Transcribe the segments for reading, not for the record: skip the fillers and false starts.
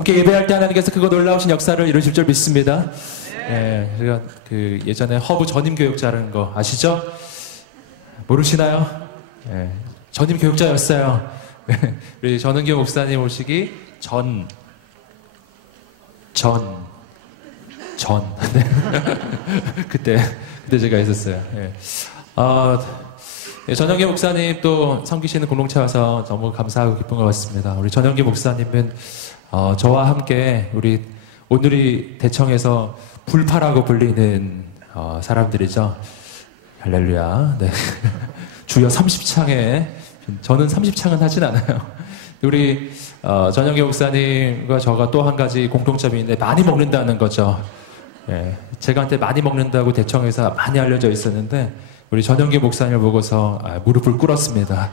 함께 예배할 때 하나님께서 그거 놀라우신 역사를 이루실 줄 믿습니다. 예, 우리가 예전에 허브 전임 교육자라는 거 아시죠? 모르시나요? 예, 전임 교육자였어요. 우리 전은교 목사님 오시기 그때 제가 있었어요. 예. 전영기 목사님 또 섬기시는 공동체 와서 너무 감사하고 기쁜 것 같습니다. 우리 전영기 목사님은 저와 함께 우리 오늘이 대청에서 불파라고 불리는 사람들이죠. 할렐루야. 네. 주여 30창에 저는 30창은 하진 않아요. 우리 전영기 목사님과 저가 또 한 가지 공통점이 있는데 많이 먹는다는 거죠. 예. 제가 한테 많이 먹는다고 대청에서 많이 알려져 있었는데 우리 전영기 목사님을 보고서 무릎을 꿇었습니다.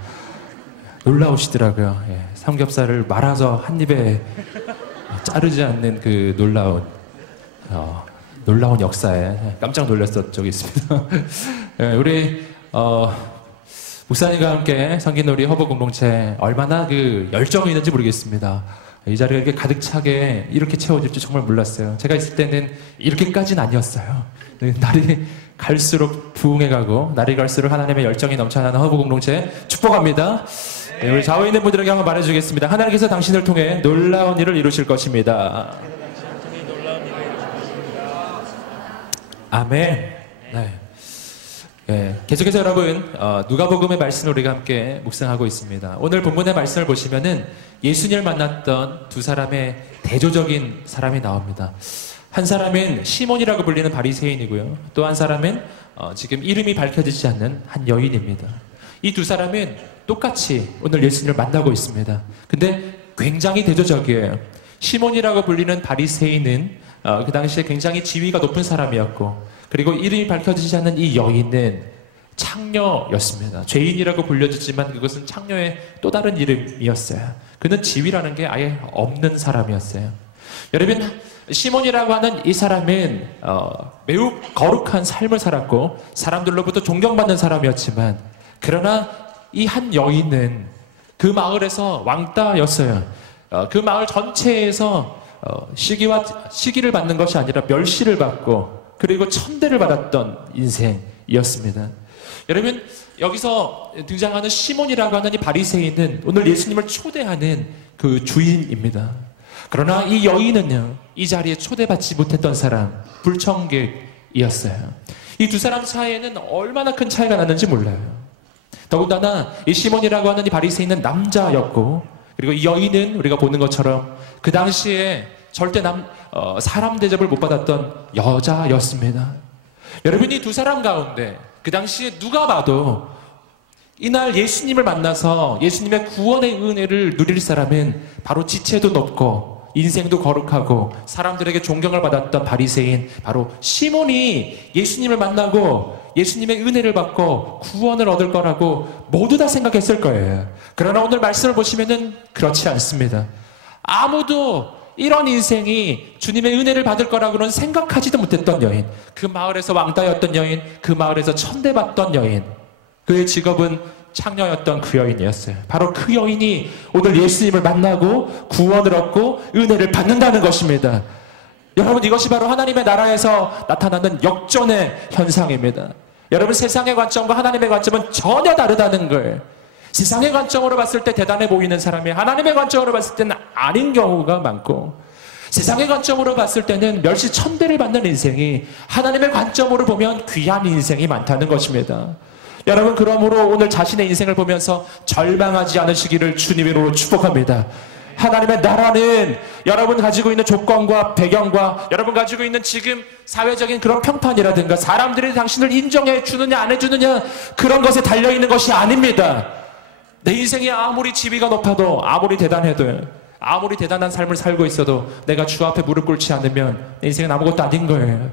놀라우시더라고요. 예. 삼겹살을 말아서 한 입에 자르지 않는 그 놀라운 역사에 깜짝 놀랐던 적이 있습니다. 예, 우리 목사님과 함께 섬긴 우리 허브 공동체 얼마나 그 열정이 있는지 모르겠습니다. 이 자리가 이렇게 가득 차게 이렇게 채워질 줄 정말 몰랐어요. 제가 있을 때는 이렇게까지는 아니었어요. 날이 갈수록 부흥해가고 날이 갈수록 하나님의 열정이 넘쳐나는 허브 공동체 축복합니다. 네, 우리 좌우에 있는 분들에게 한번 말해주겠습니다. 하나님께서 당신을 통해 놀라운 일을 이루실 것입니다. 아멘. 네. 네, 계속해서 여러분 누가복음의 말씀을 우리가 함께 묵상하고 있습니다. 오늘 본문의 말씀을 보시면은 예수님을 만났던 두 사람의 대조적인 사람이 나옵니다. 한 사람은 시몬이라고 불리는 바리새인이고요. 또 한 사람은 지금 이름이 밝혀지지 않는 한 여인입니다. 이 두 사람은 똑같이 오늘 예수님을 만나고 있습니다. 근데 굉장히 대조적이에요. 시몬이라고 불리는 바리새인은 그 당시에 굉장히 지위가 높은 사람이었고, 그리고 이름이 밝혀지지 않는 이 여인은 창녀였습니다. 죄인이라고 불려지지만 그것은 창녀의 또 다른 이름이었어요. 그는 지위라는 게 아예 없는 사람이었어요. 여러분, 시몬이라고 하는 이 사람은 매우 거룩한 삶을 살았고 사람들로부터 존경받는 사람이었지만, 그러나 이 한 여인은 그 마을에서 왕따였어요. 그 마을 전체에서 시기를 받는 것이 아니라 멸시를 받고 그리고 천대를 받았던 인생이었습니다. 여러분, 여기서 등장하는 시몬이라고 하는 이 바리새인은 오늘 예수님을 초대하는 그 주인입니다. 그러나 이 여인은요, 이 자리에 초대받지 못했던 사람, 불청객이었어요. 이 두 사람 사이에는 얼마나 큰 차이가 났는지 몰라요. 더군다나 이 시몬이라고 하는 이 바리새인은 남자였고, 그리고 이 여인은 우리가 보는 것처럼 그 당시에 절대 사람 대접을 못 받았던 여자였습니다. 여러분, 이 두 사람 가운데 그 당시에 누가 봐도 이날 예수님을 만나서 예수님의 구원의 은혜를 누릴 사람은 바로 지체도 높고 인생도 거룩하고 사람들에게 존경을 받았던 바리새인, 바로 시몬이 예수님을 만나고 예수님의 은혜를 받고 구원을 얻을 거라고 모두 다 생각했을 거예요. 그러나 오늘 말씀을 보시면은 그렇지 않습니다. 아무도 이런 인생이 주님의 은혜를 받을 거라고는 생각하지도 못했던 여인, 그 마을에서 왕따였던 여인, 그 마을에서 천대받던 여인, 그의 직업은 창녀였던 그 여인이었어요. 바로 그 여인이 오늘 예수님을 만나고 구원을 얻고 은혜를 받는다는 것입니다. 여러분, 이것이 바로 하나님의 나라에서 나타나는 역전의 현상입니다. 여러분, 세상의 관점과 하나님의 관점은 전혀 다르다는 거예요. 세상의 관점으로 봤을 때 대단해 보이는 사람이 하나님의 관점으로 봤을 때는 아닌 경우가 많고, 세상의 관점으로 봤을 때는 멸시 천대를 받는 인생이 하나님의 관점으로 보면 귀한 인생이 많다는 것입니다. 여러분, 그러므로 오늘 자신의 인생을 보면서 절망하지 않으시기를 주님으로 축복합니다. 하나님의 나라는 여러분 가지고 있는 조건과 배경과 여러분 가지고 있는 지금 사회적인 그런 평판이라든가 사람들이 당신을 인정해 주느냐 안 해주느냐 그런 것에 달려있는 것이 아닙니다. 내 인생이 아무리 지위가 높아도, 아무리 대단해도, 아무리 대단한 삶을 살고 있어도 내가 주 앞에 무릎 꿇지 않으면 내 인생은 아무것도 아닌 거예요.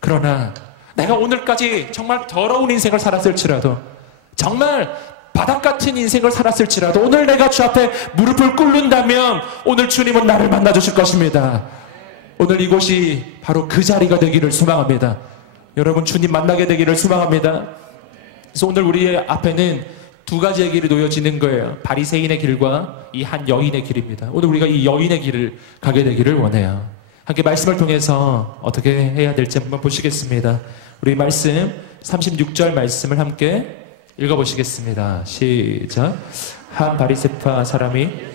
그러나 내가 오늘까지 정말 더러운 인생을 살았을지라도, 정말 바닥 같은 인생을 살았을지라도 오늘 내가 주 앞에 무릎을 꿇는다면 오늘 주님은 나를 만나주실 것입니다. 오늘 이곳이 바로 그 자리가 되기를 소망합니다. 여러분, 주님 만나게 되기를 소망합니다. 그래서 오늘 우리의 앞에는 두 가지의 길이 놓여지는 거예요. 바리새인의 길과 이 한 여인의 길입니다. 오늘 우리가 이 여인의 길을 가게 되기를 원해요. 함께 말씀을 통해서 어떻게 해야 될지 한번 보시겠습니다. 우리 말씀 36절 말씀을 함께 읽어보시겠습니다. 시작. 한 바리새파 사람이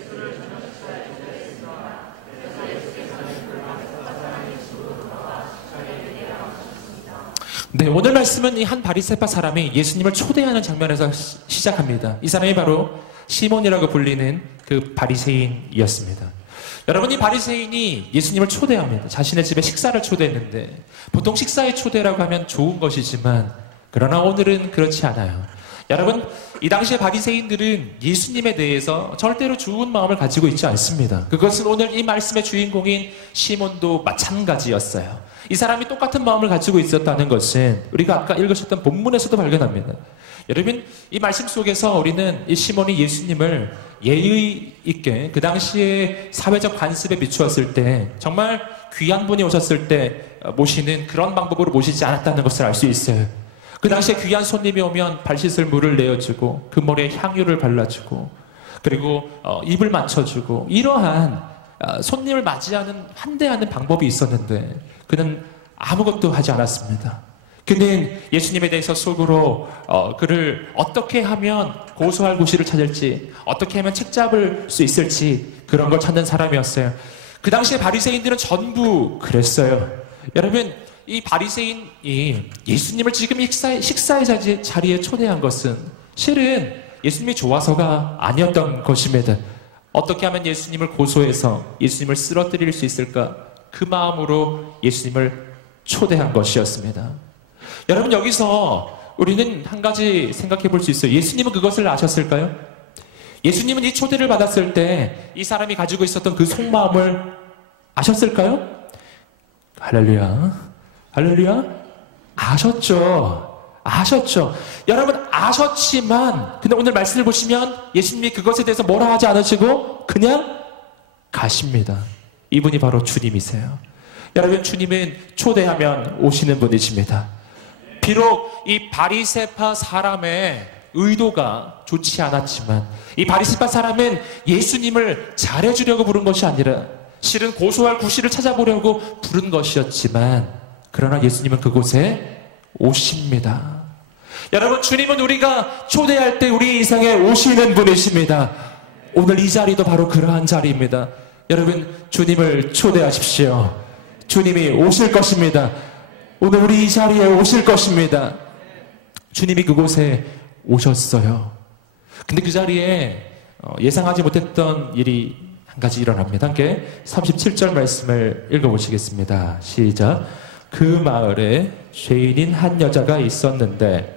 네, 오늘 말씀은 이 한 바리새파 사람이 예수님을 초대하는 장면에서 시작합니다. 이 사람이 바로 시몬이라고 불리는 그 바리새인이었습니다. 여러분, 이 바리새인이 예수님을 초대합니다. 자신의 집에 식사를 초대했는데, 보통 식사의 초대라고 하면 좋은 것이지만 그러나 오늘은 그렇지 않아요. 여러분, 이 당시의 바리새인들은 예수님에 대해서 절대로 좋은 마음을 가지고 있지 않습니다. 그것은 오늘 이 말씀의 주인공인 시몬도 마찬가지였어요. 이 사람이 똑같은 마음을 가지고 있었다는 것은 우리가 아까 읽으셨던 본문에서도 발견합니다. 여러분, 이 말씀 속에서 우리는 이 시몬이 예수님을 예의 있게 그 당시에 사회적 관습에 비추었을 때 정말 귀한 분이 오셨을 때 모시는 그런 방법으로 모시지 않았다는 것을 알 수 있어요. 그 당시에 귀한 손님이 오면 발 씻을 물을 내어주고 그 머리에 향유를 발라주고 그리고 입을 맞춰주고 이러한 손님을 맞이하는 환대하는 방법이 있었는데 그는 아무것도 하지 않았습니다. 그는 예수님에 대해서 속으로 그를 어떻게 하면 고소할 구실을 찾을지 어떻게 하면 책잡을 수 있을지 그런 걸 찾는 사람이었어요. 그 당시에 바리새인들은 전부 그랬어요. 여러분, 이 바리새인이 예수님을 지금 식사의 자리에 초대한 것은 실은 예수님이 좋아서가 아니었던 것입니다. 어떻게 하면 예수님을 고소해서 예수님을 쓰러뜨릴 수 있을까? 그 마음으로 예수님을 초대한 것이었습니다. 여러분, 여기서 우리는 한 가지 생각해 볼 수 있어요. 예수님은 그것을 아셨을까요? 예수님은 이 초대를 받았을 때 이 사람이 가지고 있었던 그 속마음을 아셨을까요? 할렐루야. 할렐루야. 아셨죠. 여러분, 아셨지만 근데 오늘 말씀을 보시면 예수님이 그것에 대해서 뭐라 하지 않으시고 그냥 가십니다. 이분이 바로 주님이세요. 여러분, 주님은 초대하면 오시는 분이십니다. 비록 이 바리새파 사람의 의도가 좋지 않았지만 이 바리새파 사람은 예수님을 잘해주려고 부른 것이 아니라 실은 고소할 구실을 찾아보려고 부른 것이었지만 그러나 예수님은 그곳에 오십니다. 여러분, 주님은 우리가 초대할 때 우리 인생에 오시는 분이십니다. 오늘 이 자리도 바로 그러한 자리입니다. 여러분, 주님을 초대하십시오. 주님이 오실 것입니다. 오늘 우리 이 자리에 오실 것입니다. 주님이 그곳에 오셨어요. 근데 그 자리에 예상하지 못했던 일이 한 가지 일어납니다. 함께 37절 말씀을 읽어보시겠습니다. 시작. 그 마을에 죄인인 한 여자가 있었는데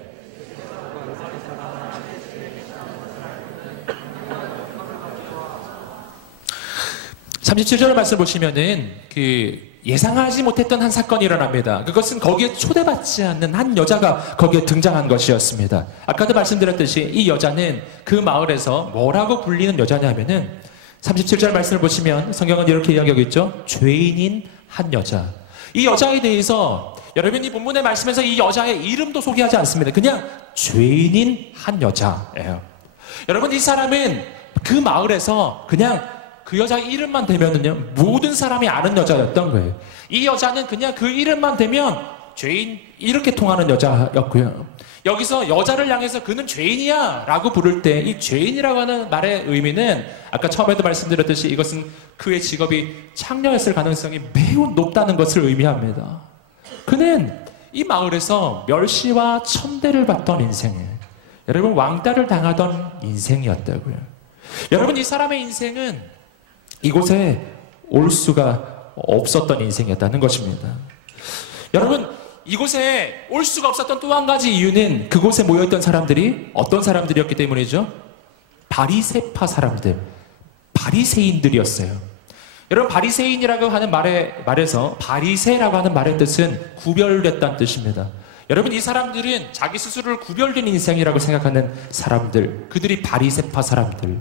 (37절) 말씀 보시면은 예상하지 못했던 한 사건이 일어납니다. 그것은 거기에 초대받지 않는 한 여자가 거기에 등장한 것이었습니다. 아까도 말씀드렸듯이 이 여자는 그 마을에서 뭐라고 불리는 여자냐면은 37절 말씀을 보시면 성경은 이렇게 이야기하고 있죠. 죄인인 한 여자. 이 여자에 대해서 여러분, 이 본문의 말씀에서 이 여자의 이름도 소개하지 않습니다. 그냥 죄인인 한 여자예요. 여러분, 이 사람은 그 마을에서 그냥 그 여자 이름만 대면은요 모든 사람이 아는 여자였던 거예요. 이 여자는 그냥 그 이름만 대면 죄인 이렇게 통하는 여자였고요. 여기서 여자를 향해서 그는 죄인이야 라고 부를 때 이 죄인이라고 하는 말의 의미는 아까 처음에도 말씀드렸듯이 이것은 그의 직업이 창녀였을 가능성이 매우 높다는 것을 의미합니다. 그는 이 마을에서 멸시와 천대를 받던 인생이에요. 여러분, 왕따를 당하던 인생이었다고요. 여러분, 이 사람의 인생은 이곳에 올 수가 없었던 인생이었다는 것입니다. 여러분, 이곳에 올 수가 없었던 또 한 가지 이유는 그곳에 모여있던 사람들이 어떤 사람들이었기 때문이죠? 바리새파 사람들, 바리새인들이었어요. 여러분, 바리새인이라고 하는 말에서 바리새라고 하는 말의 뜻은 구별됐다는 뜻입니다. 여러분, 이 사람들은 자기 스스로를 구별된 인생이라고 생각하는 사람들, 그들이 바리새파 사람들.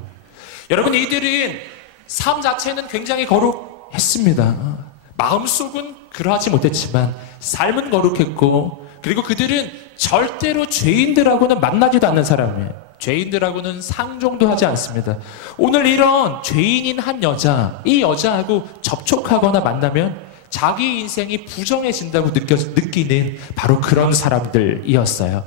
여러분, 이들은 삶 자체는 굉장히 거룩했습니다. 마음속은 그러하지 못했지만 삶은 거룩했고 그리고 그들은 절대로 죄인들하고는 만나지도 않는 사람이에요. 죄인들하고는 상종도 하지 않습니다. 오늘 이런 죄인인 한 여자, 이 여자하고 접촉하거나 만나면 자기 인생이 부정해진다고 느끼는 바로 그런 사람들이었어요.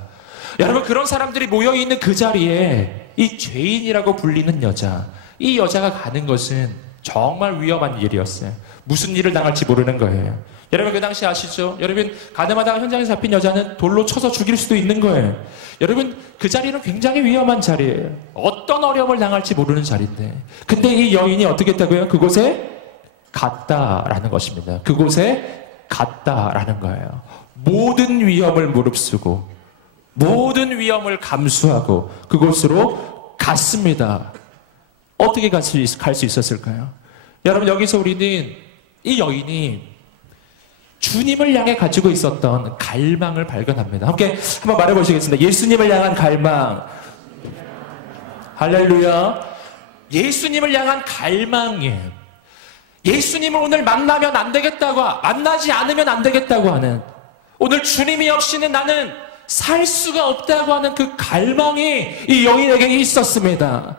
여러분, 그런 사람들이 모여있는 그 자리에 이 죄인이라고 불리는 여자, 이 여자가 가는 것은 정말 위험한 일이었어요. 무슨 일을 당할지 모르는 거예요. 여러분, 그 당시 아시죠? 여러분, 가늠하다가 현장에 잡힌 여자는 돌로 쳐서 죽일 수도 있는 거예요. 여러분, 그 자리는 굉장히 위험한 자리예요. 어떤 어려움을 당할지 모르는 자리인데, 근데 이 여인이 어떻게 했다고요? 그곳에 갔다라는 것입니다. 그곳에 갔다라는 거예요. 모든 위험을 무릅쓰고 모든 위험을 감수하고 그곳으로 갔습니다. 어떻게 갈 수 있었을까요? 여러분, 여기서 우리는 이 여인이 주님을 향해 가지고 있었던 갈망을 발견합니다. 함께 한번 말해보시겠습니다. 예수님을 향한 갈망. 할렐루야. 예수님을 향한 갈망이에요. 예수님을 오늘 만나면 안 되겠다고, 만나지 않으면 안 되겠다고 하는, 오늘 주님이 없이는 나는 살 수가 없다고 하는 그 갈망이 이 여인에게 있었습니다.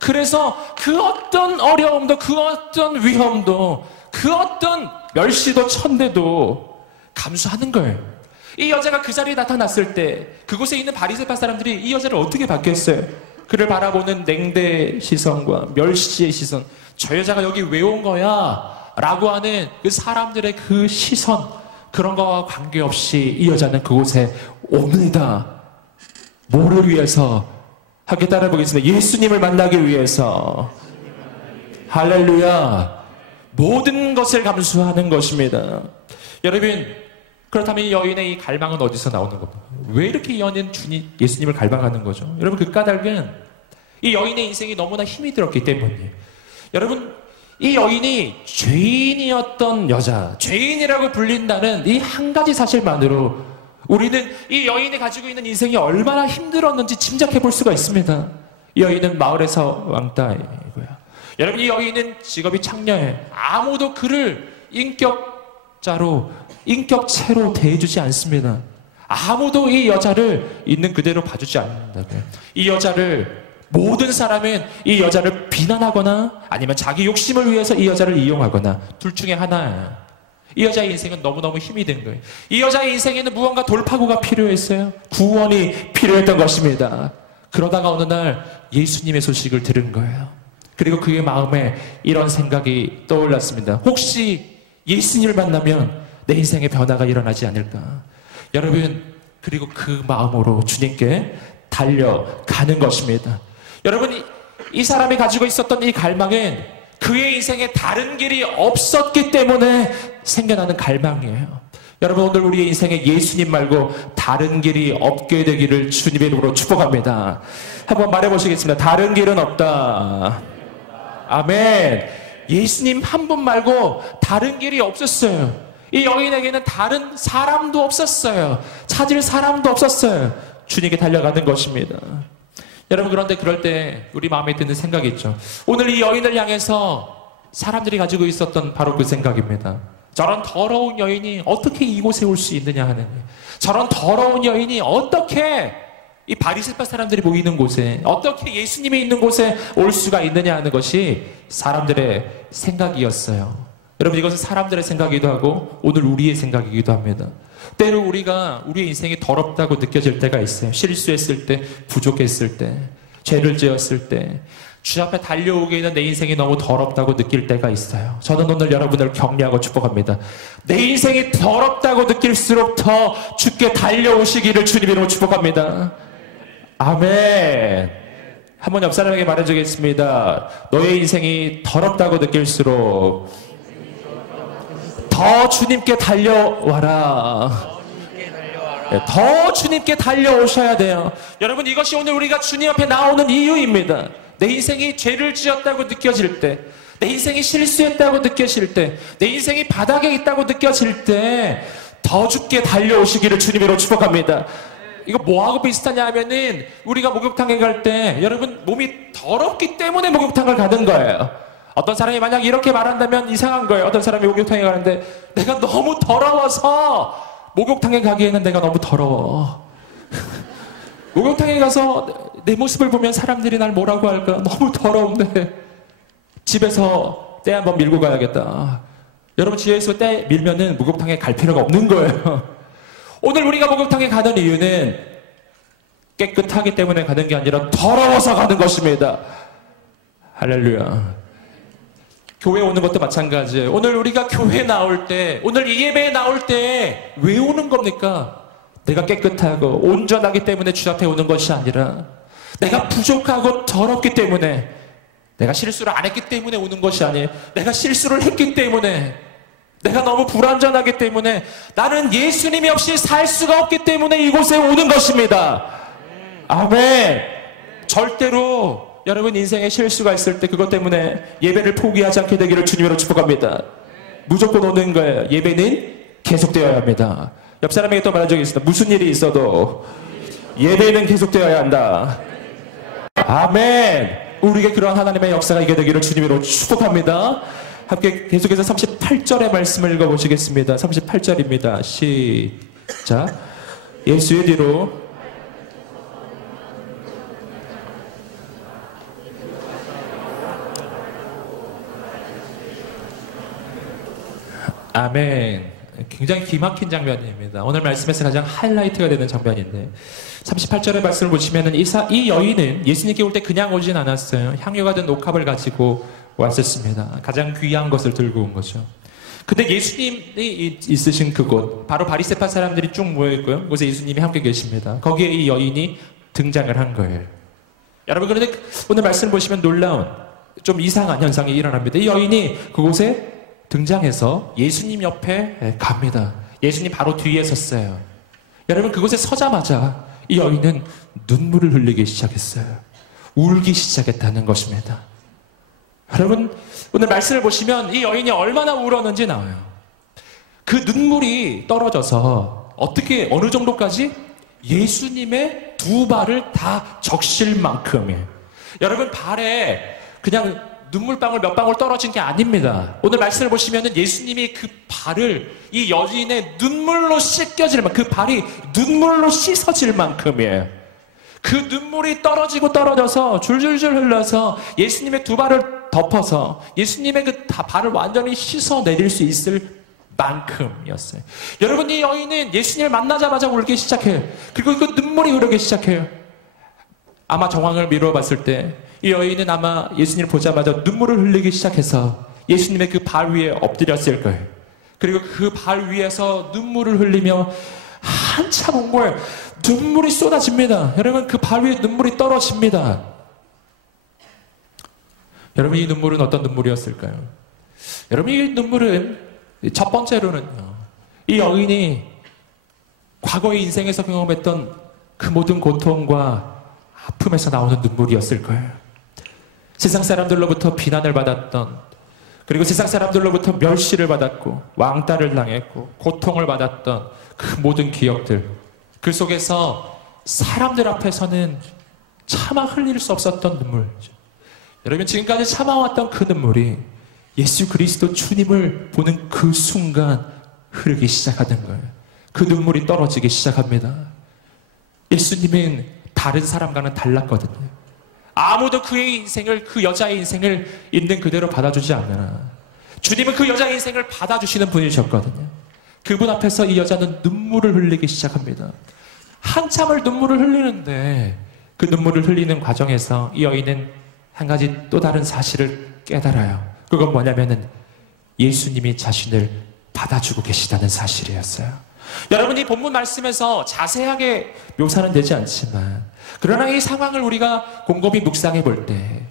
그래서 그 어떤 어려움도, 그 어떤 위험도, 그 어떤 멸시도 천대도 감수하는 거예요. 이 여자가 그 자리에 나타났을 때 그곳에 있는 바리새파 사람들이 이 여자를 어떻게 봤겠어요? 그를 바라보는 냉대 시선과 멸시의 시선, 저 여자가 여기 왜 온 거야? 라고 하는 그 사람들의 그 시선, 그런 거와 관계없이 이 여자는 그곳에 옵니다. 뭐를 위해서? 함께 따라보겠습니다. 예수님을 만나기 위해서. 할렐루야. 모든 것을 감수하는 것입니다. 여러분, 그렇다면 이 여인의 이 갈망은 어디서 나오는 겁니까? 왜 이렇게 이 여인은 예수님을 갈망하는 거죠? 여러분, 그 까닭은 이 여인의 인생이 너무나 힘이 들었기 때문이에요. 여러분, 이 여인이 죄인이었던 여자, 죄인이라고 불린다는 이 한 가지 사실만으로 우리는 이 여인이 가지고 있는 인생이 얼마나 힘들었는지 짐작해 볼 수가 있습니다. 이 여인은 마을에서 왕따이고요. 여러분, 이 여인은 직업이 창녀예요. 아무도 그를 인격체로 대해주지 않습니다. 아무도 이 여자를 있는 그대로 봐주지 않는다고요. 이 여자를, 모든 사람은 이 여자를 비난하거나 아니면 자기 욕심을 위해서 이 여자를 이용하거나 둘 중에 하나예요. 이 여자의 인생은 너무너무 힘이 든 거예요. 이 여자의 인생에는 무언가 돌파구가 필요했어요. 구원이 필요했던 것입니다. 그러다가 어느 날 예수님의 소식을 들은 거예요. 그리고 그의 마음에 이런 생각이 떠올랐습니다. 혹시 예수님을 만나면 내 인생에 변화가 일어나지 않을까? 여러분, 그리고 그 마음으로 주님께 달려가는 것입니다. 여러분, 이 사람이 가지고 있었던 이 갈망은 그의 인생에 다른 길이 없었기 때문에 생겨나는 갈망이에요. 여러분, 오늘 우리의 인생에 예수님 말고 다른 길이 없게 되기를 주님의 이름으로 축복합니다. 한번 말해보시겠습니다. 다른 길은 없다. 아멘. 예수님 한 분 말고 다른 길이 없었어요. 이 여인에게는 다른 사람도 없었어요. 찾을 사람도 없었어요. 주님께 달려가는 것입니다. 여러분, 그런데 그럴 때 우리 마음에 드는 생각이 있죠. 오늘 이 여인을 향해서 사람들이 가지고 있었던 바로 그 생각입니다. 저런 더러운 여인이 어떻게 이곳에 올 수 있느냐 하는, 저런 더러운 여인이 어떻게 이 바리새파 사람들이 모이는 곳에, 어떻게 예수님이 있는 곳에 올 수가 있느냐 하는 것이 사람들의 생각이었어요. 여러분, 이것은 사람들의 생각이기도 하고 오늘 우리의 생각이기도 합니다. 때로 우리가 우리의 인생이 더럽다고 느껴질 때가 있어요. 실수했을 때, 부족했을 때, 죄를 지었을 때, 주 앞에 달려오기에는 내 인생이 너무 더럽다고 느낄 때가 있어요. 저는 오늘 여러분을 격려하고 축복합니다. 내 인생이 더럽다고 느낄수록 더 주께 달려오시기를 주님으로 축복합니다. 아멘. 한번 옆 사람에게 말해주겠습니다. 너의 인생이 더럽다고 느낄수록 더 주님께 달려와라. 더 주님께 달려오셔야 돼요. 여러분, 이것이 오늘 우리가 주님 앞에 나오는 이유입니다. 내 인생이 죄를 지었다고 느껴질 때, 내 인생이 실수했다고 느껴질 때, 내 인생이 바닥에 있다고 느껴질 때 더 주께 달려오시기를 주님으로 축복합니다. 이거 뭐하고 비슷하냐 하면은 우리가 목욕탕에 갈 때 여러분 몸이 더럽기 때문에 목욕탕을 가는 거예요. 어떤 사람이 만약 이렇게 말한다면 이상한 거예요. 어떤 사람이 목욕탕에 가는데 내가 너무 더러워서 목욕탕에 가기에는 내가 너무 더러워. 목욕탕에 가서 내 모습을 보면 사람들이 날 뭐라고 할까? 너무 더러운데 집에서 때 한번 밀고 가야겠다. 여러분, 집에서 때 밀면은 목욕탕에 갈 필요가 없는 거예요. 오늘 우리가 목욕탕에 가는 이유는 깨끗하기 때문에 가는 게 아니라 더러워서 가는 것입니다. 할렐루야. 교회 오는 것도 마찬가지예요. 오늘 우리가 교회 나올 때, 오늘 이 예배에 나올 때 왜 오는 겁니까? 내가 깨끗하고 온전하기 때문에 주 앞에 오는 것이 아니라 내가 부족하고 더럽기 때문에, 내가 실수를 안 했기 때문에 오는 것이 아니에요. 내가 실수를 했기 때문에, 내가 너무 불완전하기 때문에, 나는 예수님이 없이 살 수가 없기 때문에 이곳에 오는 것입니다. 아멘. 절대로 여러분 인생에 실수가 있을 때 그것 때문에 예배를 포기하지 않게 되기를 주님으로 축복합니다. 무조건 오는 거예요. 예배는 계속되어야 합니다. 옆 사람에게 또 말한 적이 있습니다. 무슨 일이 있어도 예배는 계속되어야 한다. 아멘. 우리에게 그러한 하나님의 역사가 있게 되기를 주님으로 축복합니다. 함께 계속해서 38절의 말씀을 읽어보시겠습니다. 38절입니다. 시작. 예수의 뒤로 아멘. 굉장히 기막힌 장면입니다. 오늘 말씀에서 가장 하이라이트가 되는 장면인데 38절의 말씀을 보시면 이 여인은 예수님께 올 때 그냥 오진 않았어요. 향유가 든 옥합을 가지고 왔었습니다. 가장 귀한 것을 들고 온 거죠. 근데 예수님이 있으신 그곳, 바로 바리새파 사람들이 쭉 모여있고요. 그곳에 예수님이 함께 계십니다. 거기에 이 여인이 등장을 한 거예요. 여러분, 그런데 오늘 말씀을 보시면 놀라운, 좀 이상한 현상이 일어납니다. 이 여인이 그곳에 등장해서 예수님 옆에 갑니다. 예수님 바로 뒤에 섰어요. 여러분, 그곳에 서자마자 이 여인은 눈물을 흘리기 시작했어요. 울기 시작했다는 것입니다. 여러분, 오늘 말씀을 보시면 이 여인이 얼마나 울었는지 나와요. 그 눈물이 떨어져서 어느 정도까지? 예수님의 두 발을 다 적실 만큼이에요. 여러분, 발에 그냥 눈물방울 몇 방울 떨어진 게 아닙니다. 오늘 말씀을 보시면 예수님이 그 발을 이 여인의 눈물로 씻겨질 만큼, 그 발이 눈물로 씻어질 만큼이에요. 그 눈물이 떨어지고 떨어져서 줄줄줄 흘러서 예수님의 두 발을 덮어서 예수님의 그 발을 완전히 씻어내릴 수 있을 만큼이었어요. 여러분, 이 여인은 예수님을 만나자마자 울기 시작해요. 그리고 그 눈물이 흐르기 시작해요. 아마 정황을 미루어 봤을 때 이 여인은 아마 예수님을 보자마자 눈물을 흘리기 시작해서 예수님의 그 발 위에 엎드렸을 거예요. 그리고 그 발 위에서 눈물을 흘리며 한참 온 거예요. 눈물이 쏟아집니다. 여러분, 그 발 위에 눈물이 떨어집니다. 여러분, 이 눈물은 어떤 눈물이었을까요? 여러분, 이 눈물은 첫 번째로는요, 이 여인이 과거의 인생에서 경험했던 그 모든 고통과 아픔에서 나오는 눈물이었을 거예요. 세상 사람들로부터 비난을 받았던, 그리고 세상 사람들로부터 멸시를 받았고 왕따를 당했고 고통을 받았던 그 모든 기억들, 그 속에서 사람들 앞에서는 차마 흘릴 수 없었던 눈물. 여러분, 지금까지 참아왔던 그 눈물이 예수 그리스도 주님을 보는 그 순간 흐르기 시작하는 거예요. 그 눈물이 떨어지기 시작합니다. 예수님은 다른 사람과는 달랐거든요. 아무도 그의 인생을, 그 여자의 인생을 있는 그대로 받아주지 않으나 주님은 그 여자의 인생을 받아주시는 분이셨거든요. 그분 앞에서 이 여자는 눈물을 흘리기 시작합니다. 한참을 눈물을 흘리는데 그 눈물을 흘리는 과정에서 이 여인은 한 가지 또 다른 사실을 깨달아요. 그건 뭐냐면은 예수님이 자신을 받아주고 계시다는 사실이었어요. 여러분, 이 본문 말씀에서 자세하게 묘사는 되지 않지만, 그러나 이 상황을 우리가 곰곰이 묵상해 볼 때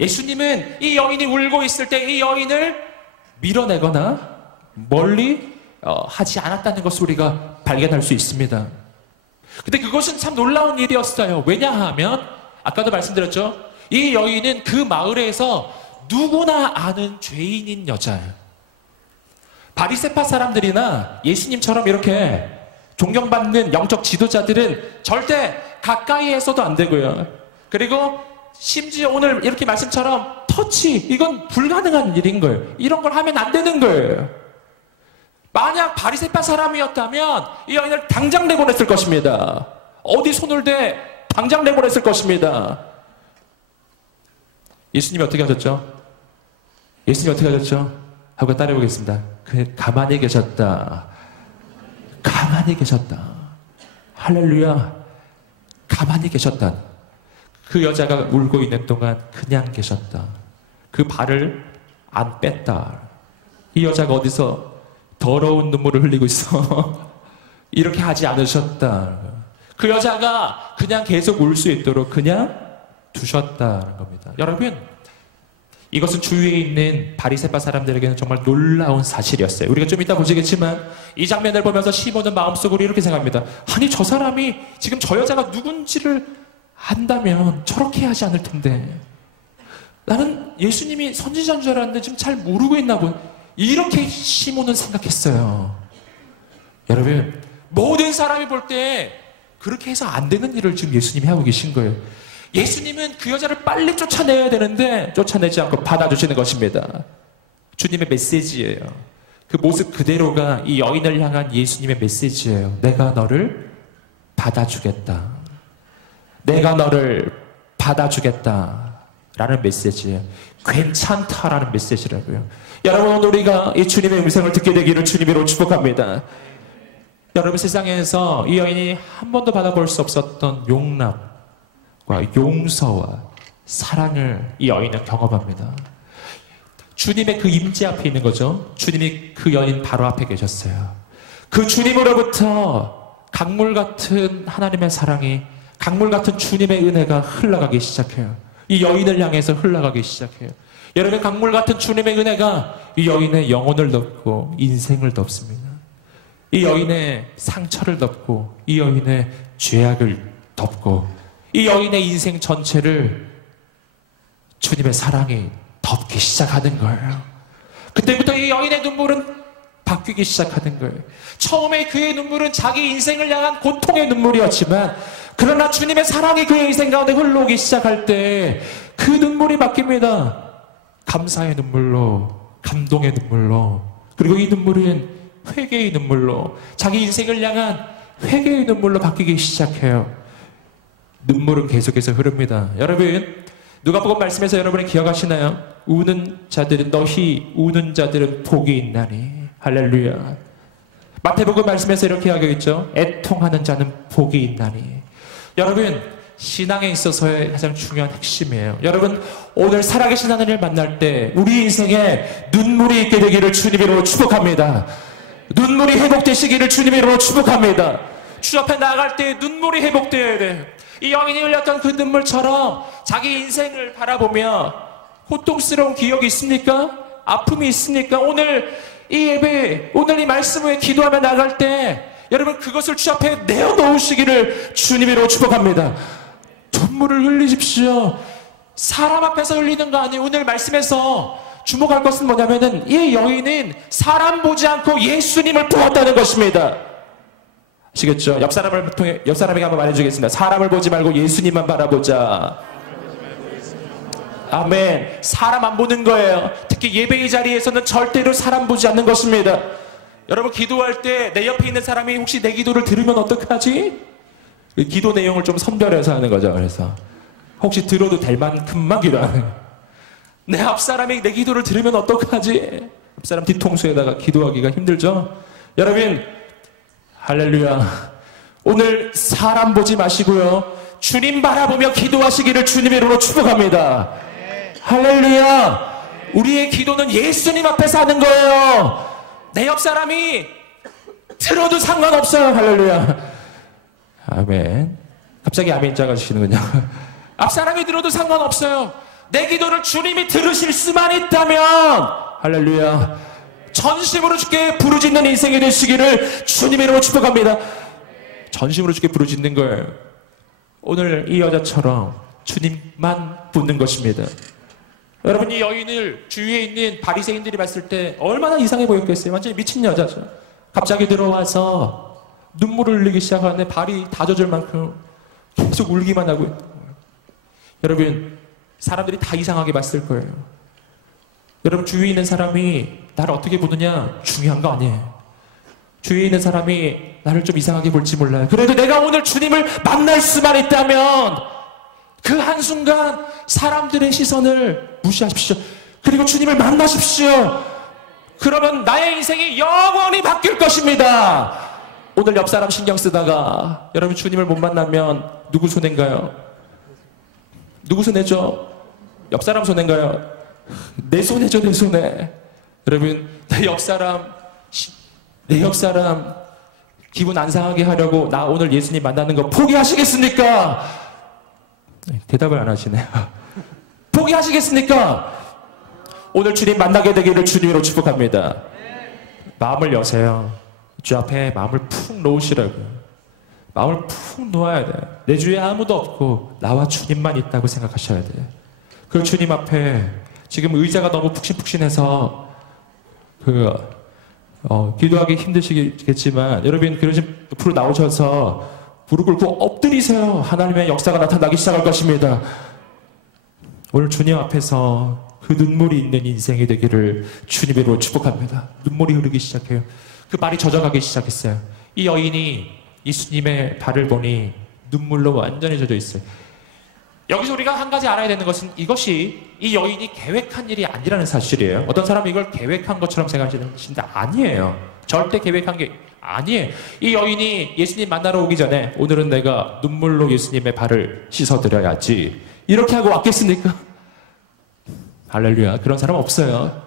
예수님은 이 여인이 울고 있을 때 이 여인을 밀어내거나 멀리 하지 않았다는 것을 우리가 발견할 수 있습니다. 근데 그것은 참 놀라운 일이었어요. 왜냐하면 아까도 말씀드렸죠. 이 여인은 그 마을에서 누구나 아는 죄인인 여자예요. 바리새파 사람들이나 예수님처럼 이렇게 존경받는 영적 지도자들은 절대 가까이에서도 안 되고요. 그리고 심지어 오늘 이렇게 말씀처럼 터치, 이건 불가능한 일인 거예요. 이런 걸 하면 안 되는 거예요. 만약 바리새파 사람이었다면 이 여인을 당장 내보냈을 것입니다. 어디 손을 대 당장 내보냈을 것입니다. 예수님이 어떻게 하셨죠? 예수님이 어떻게 하셨죠? 하고 따라해보겠습니다. 가만히 계셨다. 가만히 계셨다. 할렐루야. 가만히 계셨다. 그 여자가 울고 있는 동안 그냥 계셨다. 그 발을 안 뺐다. 이 여자가 어디서 더러운 눈물을 흘리고 있어. 이렇게 하지 않으셨다. 그 여자가 그냥 계속 울 수 있도록 그냥 두셨다는 겁니다. 여러분, 이것은 주위에 있는 바리새파 사람들에게는 정말 놀라운 사실이었어요. 우리가 좀 이따 보시겠지만 이 장면을 보면서 시몬은 마음속으로 이렇게 생각합니다. 아니, 저 사람이 지금 저 여자가 누군지를 안다면 저렇게 하지 않을 텐데, 나는 예수님이 선지자인 줄 알았는데 지금 잘 모르고 있나 보. 이렇게 시몬은 생각했어요. 여러분, 모든 사람이 볼 때 그렇게 해서 안 되는 일을 지금 예수님이 하고 계신 거예요. 예수님은 그 여자를 빨리 쫓아내야 되는데 쫓아내지 않고 받아주시는 것입니다. 주님의 메시지예요. 그 모습 그대로가 이 여인을 향한 예수님의 메시지예요. 내가 너를 받아주겠다. 내가 너를 받아주겠다. 라는 메시지예요. 괜찮다라는 메시지라고요. 여러분, 오늘 우리가 이 주님의 음성을 듣게 되기를 주님으로 축복합니다. 여러분, 세상에서 이 여인이 한 번도 받아볼 수 없었던 용납, 용서와 사랑을 이 여인은 경험합니다. 주님의 그 임재 앞에 있는 거죠. 주님이 그 여인 바로 앞에 계셨어요. 그 주님으로부터 강물 같은 하나님의 사랑이, 강물 같은 주님의 은혜가 흘러가기 시작해요. 이 여인을 향해서 흘러가기 시작해요. 여러분, 강물 같은 주님의 은혜가 이 여인의 영혼을 덮고 인생을 덮습니다. 이 여인의 상처를 덮고 이 여인의 죄악을 덮고 이 여인의 인생 전체를 주님의 사랑이 덮기 시작하는 거예요. 그때부터 이 여인의 눈물은 바뀌기 시작하는 거예요. 처음에 그의 눈물은 자기 인생을 향한 고통의 눈물이었지만, 그러나 주님의 사랑이 그의 인생 가운데 흘러오기 시작할 때 그 눈물이 바뀝니다. 감사의 눈물로, 감동의 눈물로, 그리고 이 눈물은 회개의 눈물로, 자기 인생을 향한 회개의 눈물로 바뀌기 시작해요. 눈물은 계속해서 흐릅니다. 여러분, 누가복음 말씀에서 여러분이 기억하시나요? 우는 자들은, 너희 우는 자들은 복이 있나니. 할렐루야. 마태복음 말씀에서 이렇게 하고 있죠. 애통하는 자는 복이 있나니. 여러분, 신앙에 있어서의 가장 중요한 핵심이에요. 여러분, 오늘 살아계신 하나님을 만날 때 우리 인생에 눈물이 있게 되기를 주님 이름으로 축복합니다. 눈물이 회복되시기를 주님 이름으로 축복합니다. 주 앞에 나아갈 때 눈물이 회복되어야 돼요. 이 여인이 흘렸던 그 눈물처럼 자기 인생을 바라보며 고통스러운 기억이 있습니까? 아픔이 있습니까? 오늘 이 예배, 오늘 이 말씀 후에 기도하며 나갈 때 여러분, 그것을 주 앞에 내어놓으시기를 주님으로 축복합니다. 눈물을 흘리십시오. 사람 앞에서 흘리는 거 아니에요. 오늘 말씀에서 주목할 것은 뭐냐면은 이 여인은 사람 보지 않고 예수님을 보았다는 것입니다. 아시겠죠? 옆 사람에게 한번 말해주겠습니다. 사람을 보지 말고 예수님만 바라보자. 아멘. 사람 안 보는 거예요. 특히 예배의 자리에서는 절대로 사람 보지 않는 것입니다. 여러분, 기도할 때 내 옆에 있는 사람이 혹시 내 기도를 들으면 어떡하지? 기도 내용을 좀 선별해서 하는 거죠. 그래서 혹시 들어도 될 만큼만 기도하는. 내 앞사람이 내 기도를 들으면 어떡하지? 앞사람 뒤통수에다가 기도하기가 힘들죠? 여러분, 할렐루야. 오늘 사람 보지 마시고요, 주님 바라보며 기도하시기를 주님의 이름으로 축복합니다. 할렐루야. 우리의 기도는 예수님 앞에서 하는 거예요. 내 옆 사람이 들어도 상관없어요. 할렐루야. 아멘. 갑자기 아멘 작아지시는군요. 앞 사람이 들어도 상관없어요. 내 기도를 주님이 들으실 수만 있다면, 할렐루야, 전심으로 주께 부르짖는 인생이 되시기를 주님의 이름으로 축복합니다. 전심으로 주께 부르짖는 거예요. 오늘 이 여자처럼 주님만 붙는 것입니다. 여러분, 이 여인을 주위에 있는 바리새인들이 봤을 때 얼마나 이상해 보였겠어요. 완전히 미친 여자죠. 갑자기 들어와서 눈물을 흘리기 시작하는데 발이 다 젖을 만큼 계속 울기만 하고 있는 거예요. 여러분, 사람들이 다 이상하게 봤을 거예요. 여러분, 주위에 있는 사람이 나를 어떻게 보느냐 중요한 거 아니에요. 주위에 있는 사람이 나를 좀 이상하게 볼지 몰라요. 그래도 내가 오늘 주님을 만날 수만 있다면 그 한순간 사람들의 시선을 무시하십시오. 그리고 주님을 만나십시오. 그러면 나의 인생이 영원히 바뀔 것입니다. 오늘 옆 사람 신경 쓰다가 여러분 주님을 못 만나면 누구 손해인가요? 누구 손해죠? 옆 사람 손해인가요? 내 손해죠, 내 손해. 여러분, 내 옆 사람 기분 안 상하게 하려고 나 오늘 예수님 만나는 거 포기하시겠습니까? 대답을 안 하시네요. 포기하시겠습니까? 오늘 주님 만나게 되기를 주님으로 축복합니다. 마음을 여세요. 주 앞에 마음을 푹 놓으시라고요. 마음을 푹 놓아야 돼요. 내 주위에 아무도 없고 나와 주님만 있다고 생각하셔야 돼요. 그 주님 앞에 지금 의자가 너무 푹신푹신해서 기도하기 힘드시겠지만 여러분 그러신 앞으로 나오셔서 무릎 꿇고 엎드리세요. 하나님의 역사가 나타나기 시작할 것입니다. 오늘 주님 앞에서 그 눈물이 있는 인생이 되기를 주님으로 축복합니다. 눈물이 흐르기 시작해요. 그 발이 젖어가기 시작했어요. 이 여인이 예수님의 발을 보니 눈물로 완전히 젖어 있어요. 여기서 우리가 한 가지 알아야 되는 것은 이것이 이 여인이 계획한 일이 아니라는 사실이에요. 어떤 사람은 이걸 계획한 것처럼 생각하시는데 아니에요. 절대 계획한 게 아니에요. 이 여인이 예수님 만나러 오기 전에 오늘은 내가 눈물로 예수님의 발을 씻어드려야지 이렇게 하고 왔겠습니까? 할렐루야. 그런 사람 없어요.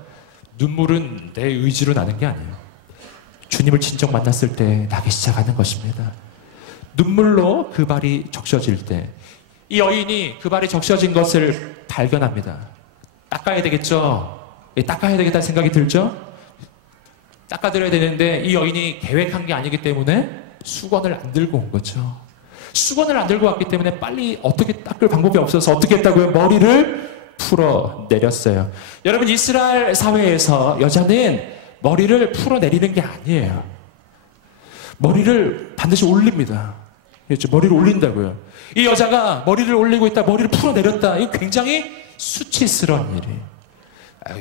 눈물은 내 의지로 나는 게 아니에요. 주님을 진정 만났을 때 나기 시작하는 것입니다. 눈물로 그 발이 적셔질 때 이 여인이 그 발이 적셔진 것을 발견합니다. 닦아야 되겠죠? 닦아야 되겠다는 생각이 들죠? 닦아드려야 되는데 이 여인이 계획한 게 아니기 때문에 수건을 안 들고 온 거죠. 수건을 안 들고 왔기 때문에 빨리 어떻게 닦을 방법이 없어서 어떻게 했다고요? 머리를 풀어내렸어요. 여러분 이스라엘 사회에서 여자는 머리를 풀어내리는 게 아니에요. 머리를 반드시 올립니다. 그렇죠? 머리를 올린다고요. 이 여자가 머리를 올리고 있다, 머리를 풀어내렸다. 이거 굉장히 수치스러운 일이에요.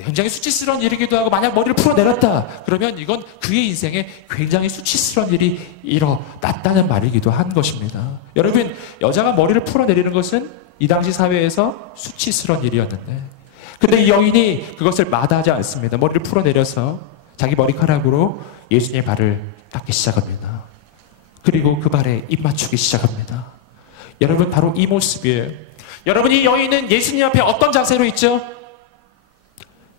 굉장히 수치스러운 일이기도 하고 만약 머리를 풀어내렸다 그러면 이건 그의 인생에 굉장히 수치스러운 일이 일어났다는 말이기도 한 것입니다. 여러분 여자가 머리를 풀어내리는 것은 이 당시 사회에서 수치스러운 일이었는데 근데 이 여인이 그것을 마다하지 않습니다. 머리를 풀어내려서 자기 머리카락으로 예수님의 발을 닦기 시작합니다. 그리고 그 발에 입 맞추기 시작합니다. 여러분 바로 이 모습이에요. 여러분 이 여인은 예수님 앞에 어떤 자세로 있죠?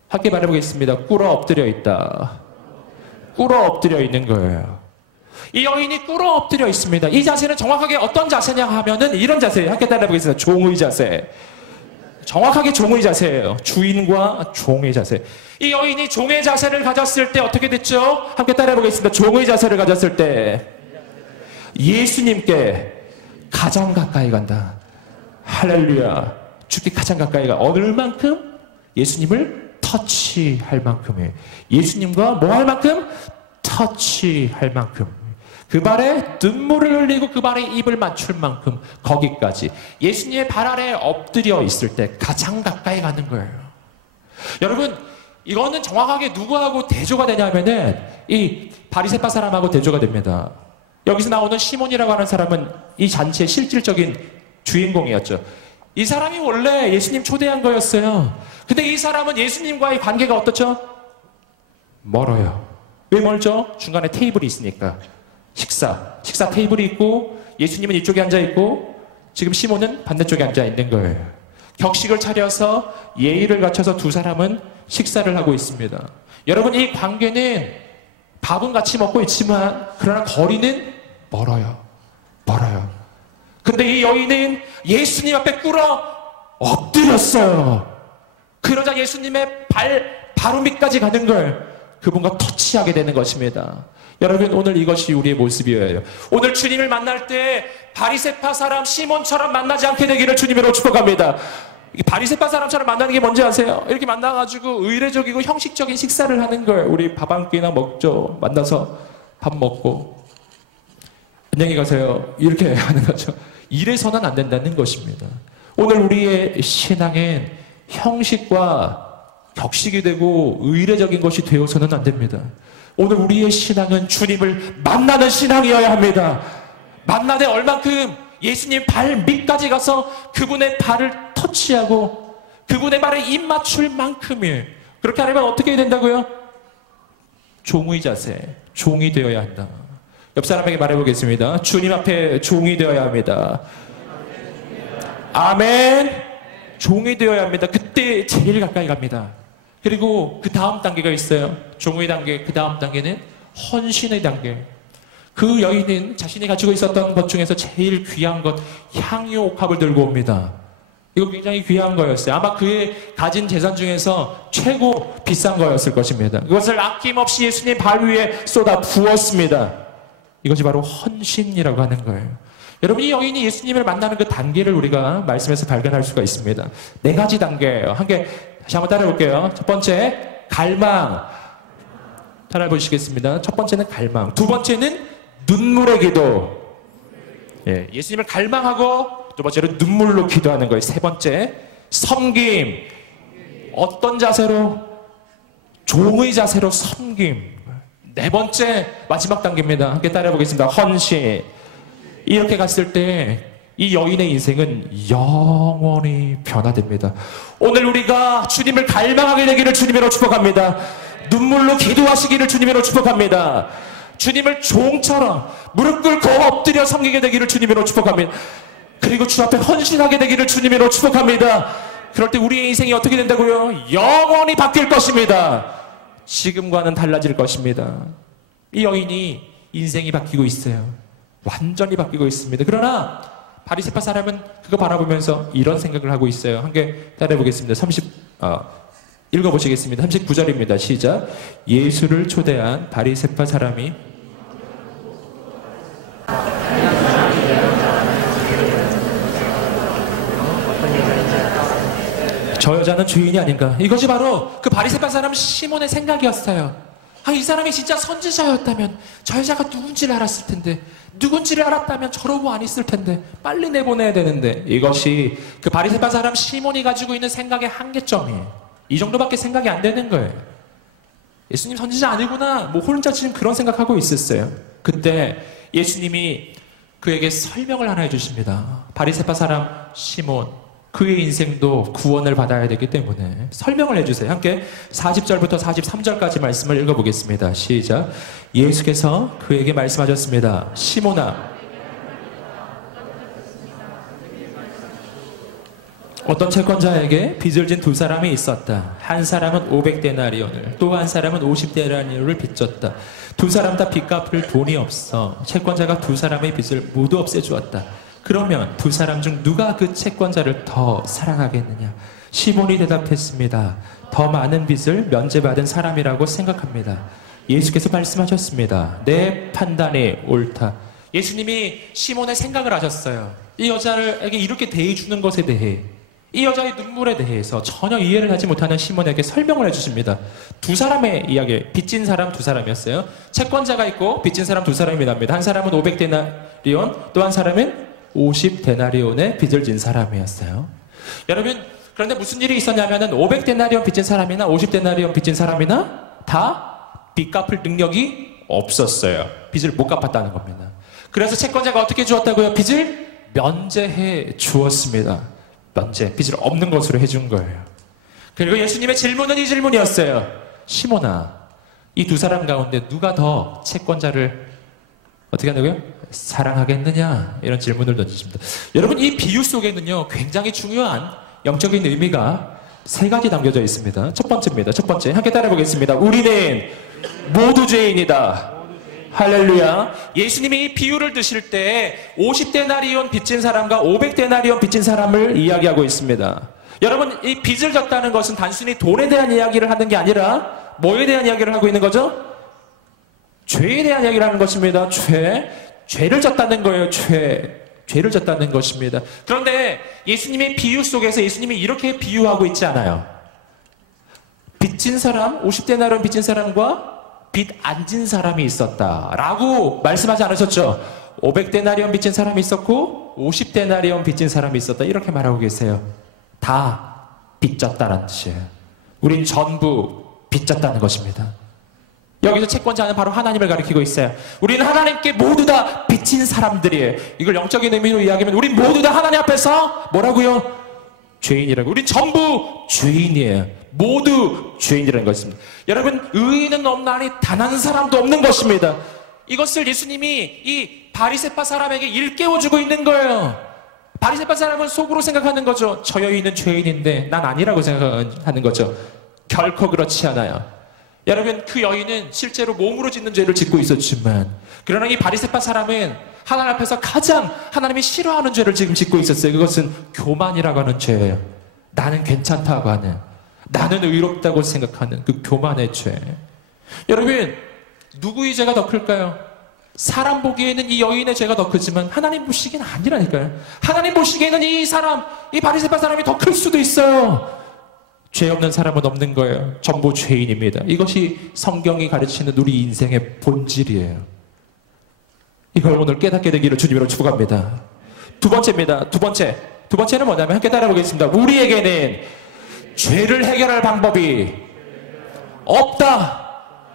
함께 말해보겠습니다. 꿇어 엎드려 있다. 꿇어 엎드려 있는 거예요. 이 여인이 꿇어 엎드려 있습니다. 이 자세는 정확하게 어떤 자세냐 하면은 이런 자세예요. 함께 따라해보겠습니다. 종의 자세. 정확하게 종의 자세예요. 주인과 종의 자세. 이 여인이 종의 자세를 가졌을 때 어떻게 됐죠? 함께 따라해보겠습니다. 종의 자세를 가졌을 때 예수님께 가장 가까이 간다. 할렐루야. 주께 가장 가까이 가. 얼만큼? 예수님을 터치할 만큼이에요. 예수님과 뭐 할 만큼? 터치할 만큼. 그 발에 눈물을 흘리고 그 발에 입을 맞출 만큼 거기까지. 예수님의 발 아래 엎드려 있을 때 가장 가까이 가는 거예요. 여러분 이거는 정확하게 누구하고 대조가 되냐면은 이 바리새파 사람하고 대조가 됩니다. 여기서 나오는 시몬이라고 하는 사람은 이 잔치의 실질적인 주인공이었죠. 이 사람이 원래 예수님 초대한 거였어요. 근데 이 사람은 예수님과의 관계가 어떻죠? 멀어요. 왜 멀죠? 중간에 테이블이 있으니까. 식사 테이블이 있고 예수님은 이쪽에 앉아 있고 지금 시몬은 반대쪽에 앉아 있는 거예요. 격식을 차려서 예의를 갖춰서 두 사람은 식사를 하고 있습니다. 여러분 이 관계는 밥은 같이 먹고 있지만 그러나 거리는 멀어요. 근데 이 여인은 예수님 앞에 꿇어 엎드렸어요. 그러자 예수님의 바로 밑까지 가는 걸 그분과 터치하게 되는 것입니다. 여러분 오늘 이것이 우리의 모습이에요. 오늘 주님을 만날 때 바리새파 사람 시몬처럼 만나지 않게 되기를 주님으로 축복합니다. 바리새파 사람처럼 만나는 게 뭔지 아세요? 이렇게 만나가지고 의례적이고 형식적인 식사를 하는 거예요. 우리 밥 한 끼나 먹죠. 만나서 밥 먹고 안녕히 가세요. 이렇게 하는 거죠. 이래서는 안 된다는 것입니다. 오늘 우리의 신앙엔 형식과 격식이 되고 의례적인 것이 되어서는 안 됩니다. 오늘 우리의 신앙은 주님을 만나는 신앙이어야 합니다. 만나되 얼만큼 예수님 발 밑까지 가서 그분의 발을 터치하고 그분의 발에 입 맞출 만큼이에요. 그렇게 하려면 어떻게 해야 된다고요? 종의 자세, 종이 되어야 한다. 옆 사람에게 말해보겠습니다. 주님 앞에 종이 되어야 합니다. 아멘. 종이 되어야 합니다. 그때 제일 가까이 갑니다. 그리고 그 다음 단계가 있어요. 종의 단계, 그 다음 단계는 헌신의 단계. 그 여인은 자신이 가지고 있었던 것 중에서 제일 귀한 것, 향유 옥합을 들고 옵니다. 이거 굉장히 귀한 거였어요. 아마 그의 가진 재산 중에서 최고 비싼 거였을 것입니다. 그것을 아낌없이 예수님 발 위에 쏟아 부었습니다. 이것이 바로 헌신이라고 하는 거예요. 여러분, 이 여인이 예수님을 만나는 그 단계를 우리가 말씀에서 발견할 수가 있습니다. 4가지 단계예요. 다시 한번 따라해 볼게요. 첫 번째, 갈망. 따라해 보시겠습니다. 첫 번째는 갈망. 두 번째는 눈물의 기도. 예수님을 갈망하고 두 번째로 눈물로 기도하는 거예요. 세 번째, 섬김. 어떤 자세로? 종의 자세로 섬김. 네 번째, 마지막 단계입니다. 함께 따라해 보겠습니다. 헌신. 이렇게 갔을 때 이 여인의 인생은 영원히 변화됩니다. 오늘 우리가 주님을 갈망하게 되기를 주님으로 축복합니다. 눈물로 기도하시기를 주님으로 축복합니다. 주님을 종처럼 무릎 꿇고 엎드려 섬기게 되기를 주님으로 축복합니다. 그리고 주 앞에 헌신하게 되기를 주님으로 축복합니다. 그럴 때 우리의 인생이 어떻게 된다고요? 영원히 바뀔 것입니다. 지금과는 달라질 것입니다. 이 여인이 인생이 바뀌고 있어요. 완전히 바뀌고 있습니다. 그러나 바리새파 사람은 그거 바라보면서 이런 생각을 하고 있어요. 함께 따라해 보겠습니다. 읽어보시겠습니다. 39절입니다. 시작. 예수를 초대한 바리새파 사람이 저 여자는 주인이 아닌가. 이것이 바로 그 바리새파 사람 시몬의 생각이었어요. 이 사람이 진짜 선지자였다면 저 여자가 누군지를 알았을 텐데, 누군지를 알았다면 저러고 안 있을 텐데 빨리 내보내야 되는데. 이것이 그 바리새파 사람 시몬이 가지고 있는 생각의 한계점이에요. 이 정도밖에 생각이 안 되는 거예요. 예수님 선지자 아니구나, 혼자 지금 그런 생각하고 있었어요. 그때 예수님이 그에게 설명을 하나 해주십니다. 바리새파 사람 시몬, 그의 인생도 구원을 받아야 되기 때문에 설명을 해주세요. 함께 40절부터 43절까지 말씀을 읽어보겠습니다. 시작. 예수께서 그에게 말씀하셨습니다. 시몬아, 어떤 채권자에게 빚을 진 2사람이 있었다. 한 사람은 500데나리온을, 또 한 사람은 50데나리온을 빚졌다. 2사람 다 빚 갚을 돈이 없어 채권자가 2사람의 빚을 모두 없애주었다. 그러면 2사람 중 누가 그 채권자를 더 사랑하겠느냐? 시몬이 대답했습니다. 더 많은 빚을 면제받은 사람이라고 생각합니다. 예수께서 말씀하셨습니다. 내 판단이 옳다. 예수님이 시몬의 생각을 하셨어요. 이 여자에게 이렇게 대해주는 것에 대해, 이 여자의 눈물에 대해서 전혀 이해를 하지 못하는 시몬에게 설명을 해주십니다. 2사람의 이야기, 빚진 사람 2사람이었어요. 채권자가 있고 빚진 사람 2사람이 납니다. 한 사람은 500데나리온, 또 한 사람은 50데나리온의 빚을 진 사람이었어요. 여러분, 그런데 무슨 일이 있었냐면은 500데나리온 빚진 사람이나 50데나리온 빚진 사람이나 다 빚 갚을 능력이 없었어요. 빚을 못 갚았다는 겁니다. 그래서 채권자가 어떻게 주었다고요? 빚을 면제해 주었습니다. 면제, 빚을 없는 것으로 해준 거예요. 그리고 예수님의 질문은 이 질문이었어요. 시몬아, 이 2사람 가운데 누가 더 채권자를 어떻게 한다고요? 사랑하겠느냐? 이런 질문을 던지십니다. 여러분, 이 비유 속에는요, 굉장히 중요한 영적인 의미가 3가지 담겨져 있습니다. 첫 번째입니다. 첫 번째, 함께 따라해보겠습니다. 우리는 모두 죄인이다. 할렐루야. 예수님이 이 비유를 드실 때 50데나리온 빚진 사람과 500데나리온 빚진 사람을 이야기하고 있습니다. 여러분, 이 빚을 졌다는 것은 단순히 돈에 대한 이야기를 하는 게 아니라 뭐에 대한 이야기를 하고 있는 거죠? 죄에 대한 이야기를 하는 것입니다. 죄를 졌다는 거예요. 죄를 졌다는 것입니다. 그런데 예수님의 비유 속에서 예수님이 이렇게 비유하고 있지 않아요. 빚진 사람, 50데나리온 빚진 사람과 빚 안 진 사람이 있었다라고 말씀하지 않으셨죠? 500데나리온 빚진 사람이 있었고 50데나리온 빚진 사람이 있었다, 이렇게 말하고 계세요. 다 빚졌다라는 뜻이에요. 우린 전부 빚졌다는 것입니다. 여기서 채권자는 바로 하나님을 가리키고 있어요. 우리는 하나님께 모두 다 빚진 사람들이에요. 이걸 영적인 의미로 이야기하면 우리 모두 다 하나님 앞에서 뭐라고요? 죄인이라고. 우린 전부 죄인이에요. 모두 죄인이라는 것입니다. 여러분, 의인은 없나니 단 한 사람도 없는 것입니다. 이것을 예수님이 이 바리새파 사람에게 일깨워주고 있는 거예요. 바리새파 사람은 속으로 생각하는 거죠. 저 여인은 죄인인데 난 아니라고 생각하는 거죠. 결코 그렇지 않아요. 여러분, 그 여인은 실제로 몸으로 짓는 죄를 짓고 있었지만, 그러나 이 바리새파 사람은 하나님 앞에서 가장 하나님이 싫어하는 죄를 지금 짓고 있었어요. 그것은 교만이라고 하는 죄예요. 나는 괜찮다고 하는, 나는 의롭다고 생각하는 그 교만의 죄. 여러분, 누구의 죄가 더 클까요? 사람 보기에는 이 여인의 죄가 더 크지만 하나님 보시기에는 아니라니까요. 하나님 보시기에는 이 사람, 이 바리새파 사람이 더 클 수도 있어요. 죄 없는 사람은 없는 거예요. 전부 죄인입니다. 이것이 성경이 가르치는 우리 인생의 본질이에요. 이걸 오늘 깨닫게 되기를 주님으로 축복합니다. 두 번째입니다. 두 번째는 뭐냐면 함께 따라보겠습니다. 우리에게는 죄를 해결할 방법이 없다.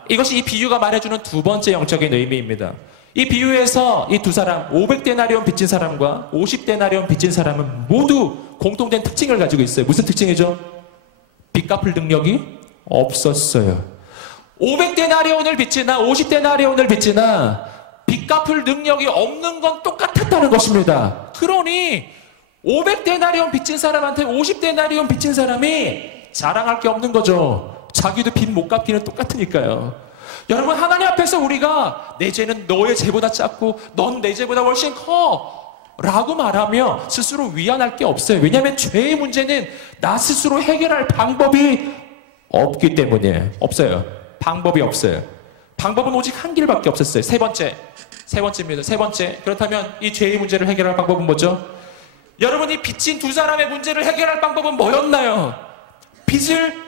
이것이 이 비유가 말해주는 두 번째 영적인 의미입니다. 이 비유에서 이 두 사람, 500데나리온 빚진 사람과 50데나리온 빚진 사람은 모두 공통된 특징을 가지고 있어요. 무슨 특징이죠? 빚 갚을 능력이 없었어요. 500데나리온을 빚지나 50데나리온을 빚지나 빚 갚을 능력이 없는 건 똑같았다는 것입니다. 그러니 500데나리온 빚진 사람한테 50데나리온 빚진 사람이 자랑할 게 없는 거죠. 자기도 빚 못 갚기는 똑같으니까요. 여러분, 하나님 앞에서 우리가 내 죄는 너의 죄보다 작고 넌 내 죄보다 훨씬 커 라고 말하며 스스로 위안할 게 없어요. 왜냐하면 죄의 문제는 나 스스로 해결할 방법이 없기 때문에. 없어요. 방법이 없어요. 방법은 오직 한 길밖에 없었어요. 세 번째입니다. 세 번째. 그렇다면 이 죄의 문제를 해결할 방법은 뭐죠? 여러분이 빚진 두 사람의 문제를 해결할 방법은 뭐였나요? 빚을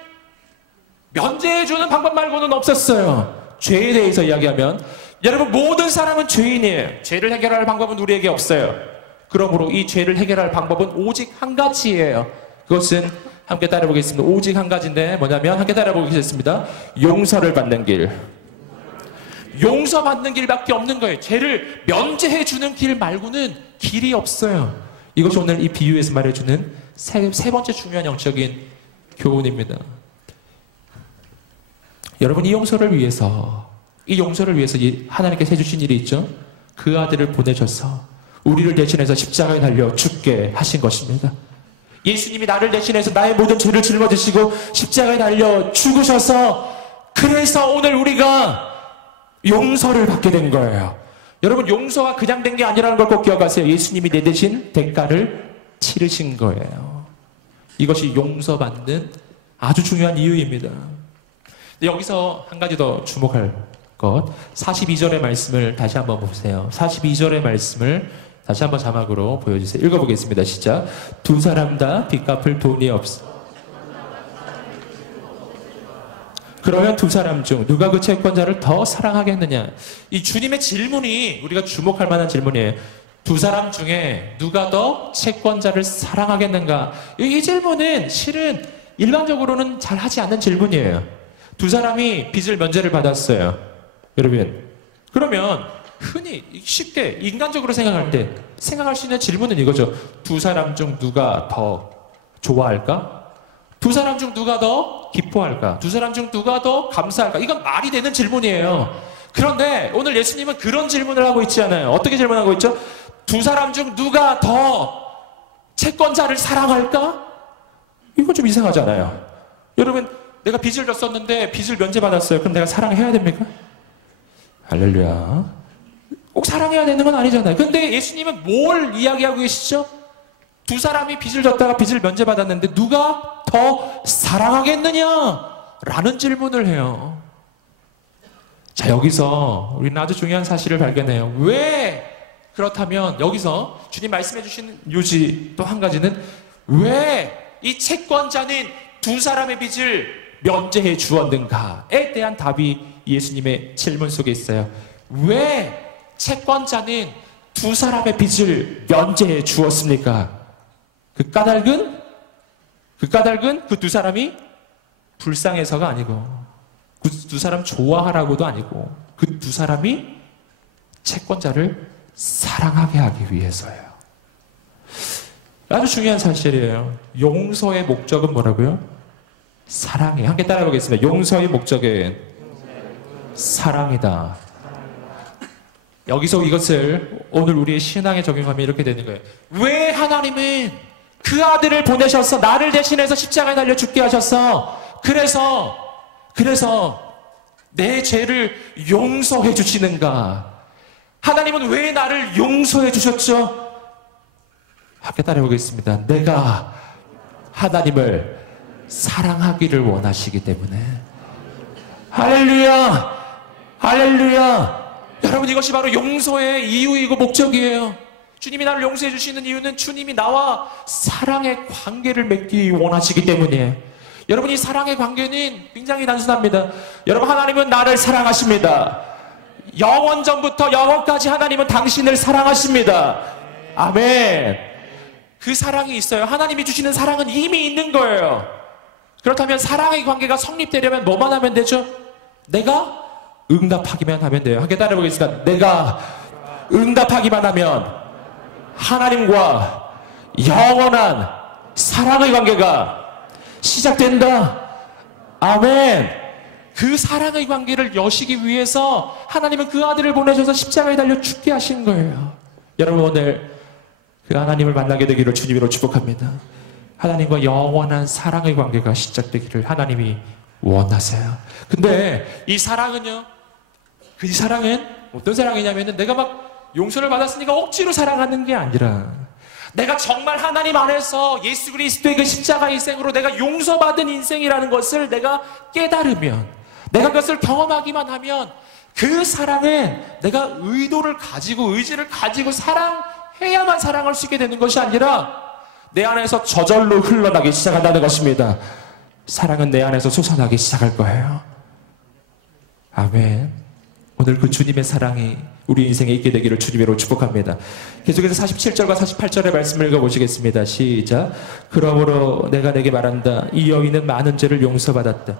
면제해주는 방법 말고는 없었어요. 죄에 대해서 이야기하면 여러분, 모든 사람은 죄인이에요. 죄를 해결할 방법은 우리에게 없어요. 그러므로 이 죄를 해결할 방법은 오직 한 가지예요. 그것은 함께 따라보겠습니다. 오직 한 가지인데 뭐냐면 함께 따라보겠습니다. 용서를 받는 길. 용서받는 길밖에 없는 거예요. 죄를 면제해주는 길 말고는 길이 없어요. 이것이 오늘 이 비유에서 말해주는 세 번째 중요한 영적인 교훈입니다. 여러분, 이 용서를 위해서 하나님께서 해주신 일이 있죠. 그 아들을 보내셔서 우리를 대신해서 십자가에 달려 죽게 하신 것입니다. 예수님이 나를 대신해서 나의 모든 죄를 짊어지시고 십자가에 달려 죽으셔서, 그래서 오늘 우리가 용서를 받게 된 거예요. 여러분, 용서가 그냥 된 게 아니라는 걸 꼭 기억하세요. 예수님이 내 대신 대가를 치르신 거예요. 이것이 용서받는 아주 중요한 이유입니다. 여기서 한 가지 더 주목할 것, 42절의 말씀을 다시 한번 보세요. 42절의 말씀을 다시 한번 자막으로 보여주세요. 읽어보겠습니다. 시작. 두 사람 다 빚 갚을 돈이 없어. 그러면 두 사람 중 누가 그 채권자를 더 사랑하겠느냐? 이 주님의 질문이 우리가 주목할 만한 질문이에요. 두 사람 중에 누가 더 채권자를 사랑하겠는가? 이 질문은 실은 일반적으로는 잘 하지 않는 질문이에요. 두 사람이 빚을 면제를 받았어요. 여러분, 그러면 흔히 쉽게 인간적으로 생각할 수 있는 질문은 이거죠. 두 사람 중 누가 더 좋아할까? 두 사람 중 누가 더 기뻐할까? 두 사람 중 누가 더 감사할까? 이건 말이 되는 질문이에요. 그런데 오늘 예수님은 그런 질문을 하고 있지 않아요. 어떻게 질문하고 있죠? 두 사람 중 누가 더 채권자를 사랑할까? 이거 좀 이상하잖아요. 여러분, 내가 빚을 졌었는데 빚을 면제받았어요. 그럼 내가 사랑해야 됩니까? 할렐루야. 꼭 사랑해야 되는 건 아니잖아요. 근데 예수님은 뭘 이야기하고 계시죠? 두 사람이 빚을 졌다가 빚을 면제받았는데 누가 더 사랑하겠느냐? 라는 질문을 해요. 자, 여기서 우리는 아주 중요한 사실을 발견해요. 왜? 그렇다면 여기서 주님 말씀해 주신 요지 또 한 가지는, 왜 이 채권자는 두 사람의 빚을 면제해 주었는가에 대한 답이 예수님의 질문 속에 있어요. 왜 채권자는 두 사람의 빚을 면제해 주었습니까? 그 까닭은 그 두 사람이 불쌍해서가 아니고 그 두 사람 좋아하라고도 아니고 그 두 사람이 채권자를 사랑하게 하기 위해서예요. 아주 중요한 사실이에요. 용서의 목적은 뭐라고요? 사랑이에요. 함께 따라해보겠습니다. 용서의 목적은 사랑이다. 여기서 이것을 오늘 우리의 신앙에 적용하면 이렇게 되는 거예요. 왜 하나님은 그 아들을 보내셔서 나를 대신해서 십자가에 달려 죽게 하셨어? 그래서 내 죄를 용서해 주시는가? 하나님은 왜 나를 용서해 주셨죠? 함께 따라해보겠습니다. 내가 하나님을 사랑하기를 원하시기 때문에. 할렐루야! 할렐루야! 여러분, 이것이 바로 용서의 이유이고 목적이에요. 주님이 나를 용서해 주시는 이유는 주님이 나와 사랑의 관계를 맺기 원하시기 때문이에요. 여러분, 이 사랑의 관계는 굉장히 단순합니다. 여러분, 하나님은 나를 사랑하십니다. 영원 전부터 영원까지 하나님은 당신을 사랑하십니다. 아멘. 그 사랑이 있어요. 하나님이 주시는 사랑은 이미 있는 거예요. 그렇다면 사랑의 관계가 성립되려면 뭐만 하면 되죠? 내가 응답하기만 하면 돼요. 함께 따라해보겠습니다. 내가 응답하기만 하면 하나님과 영원한 사랑의 관계가 시작된다. 아멘. 그 사랑의 관계를 여시기 위해서 하나님은 그 아들을 보내셔서 십자가에 달려 죽게 하신 거예요. 여러분, 오늘 그 하나님을 만나게 되기를 주님으로 축복합니다. 하나님과 영원한 사랑의 관계가 시작되기를 하나님이 원하세요. 근데 이 사랑은요, 이 사랑은 어떤 사랑이냐면은 내가 막 용서를 받았으니까 억지로 사랑하는 게 아니라 내가 정말 하나님 안에서 예수 그리스도의 그 십자가 인생으로 내가 용서받은 인생이라는 것을 내가 깨달으면, 내가 그것을 경험하기만 하면 그 사랑은 내가 의도를 가지고 의지를 가지고 사랑해야만 사랑할 수 있게 되는 것이 아니라 내 안에서 저절로 흘러나기 시작한다는 것입니다. 사랑은 내 안에서 솟아나기 시작할 거예요. 아멘. 오늘 그 주님의 사랑이 우리 인생에 있게 되기를 주님으로 축복합니다. 계속해서 47절과 48절의 말씀을 읽어보시겠습니다. 시작. 그러므로 내가 내게 말한다. 이 여인은 많은 죄를 용서받았다.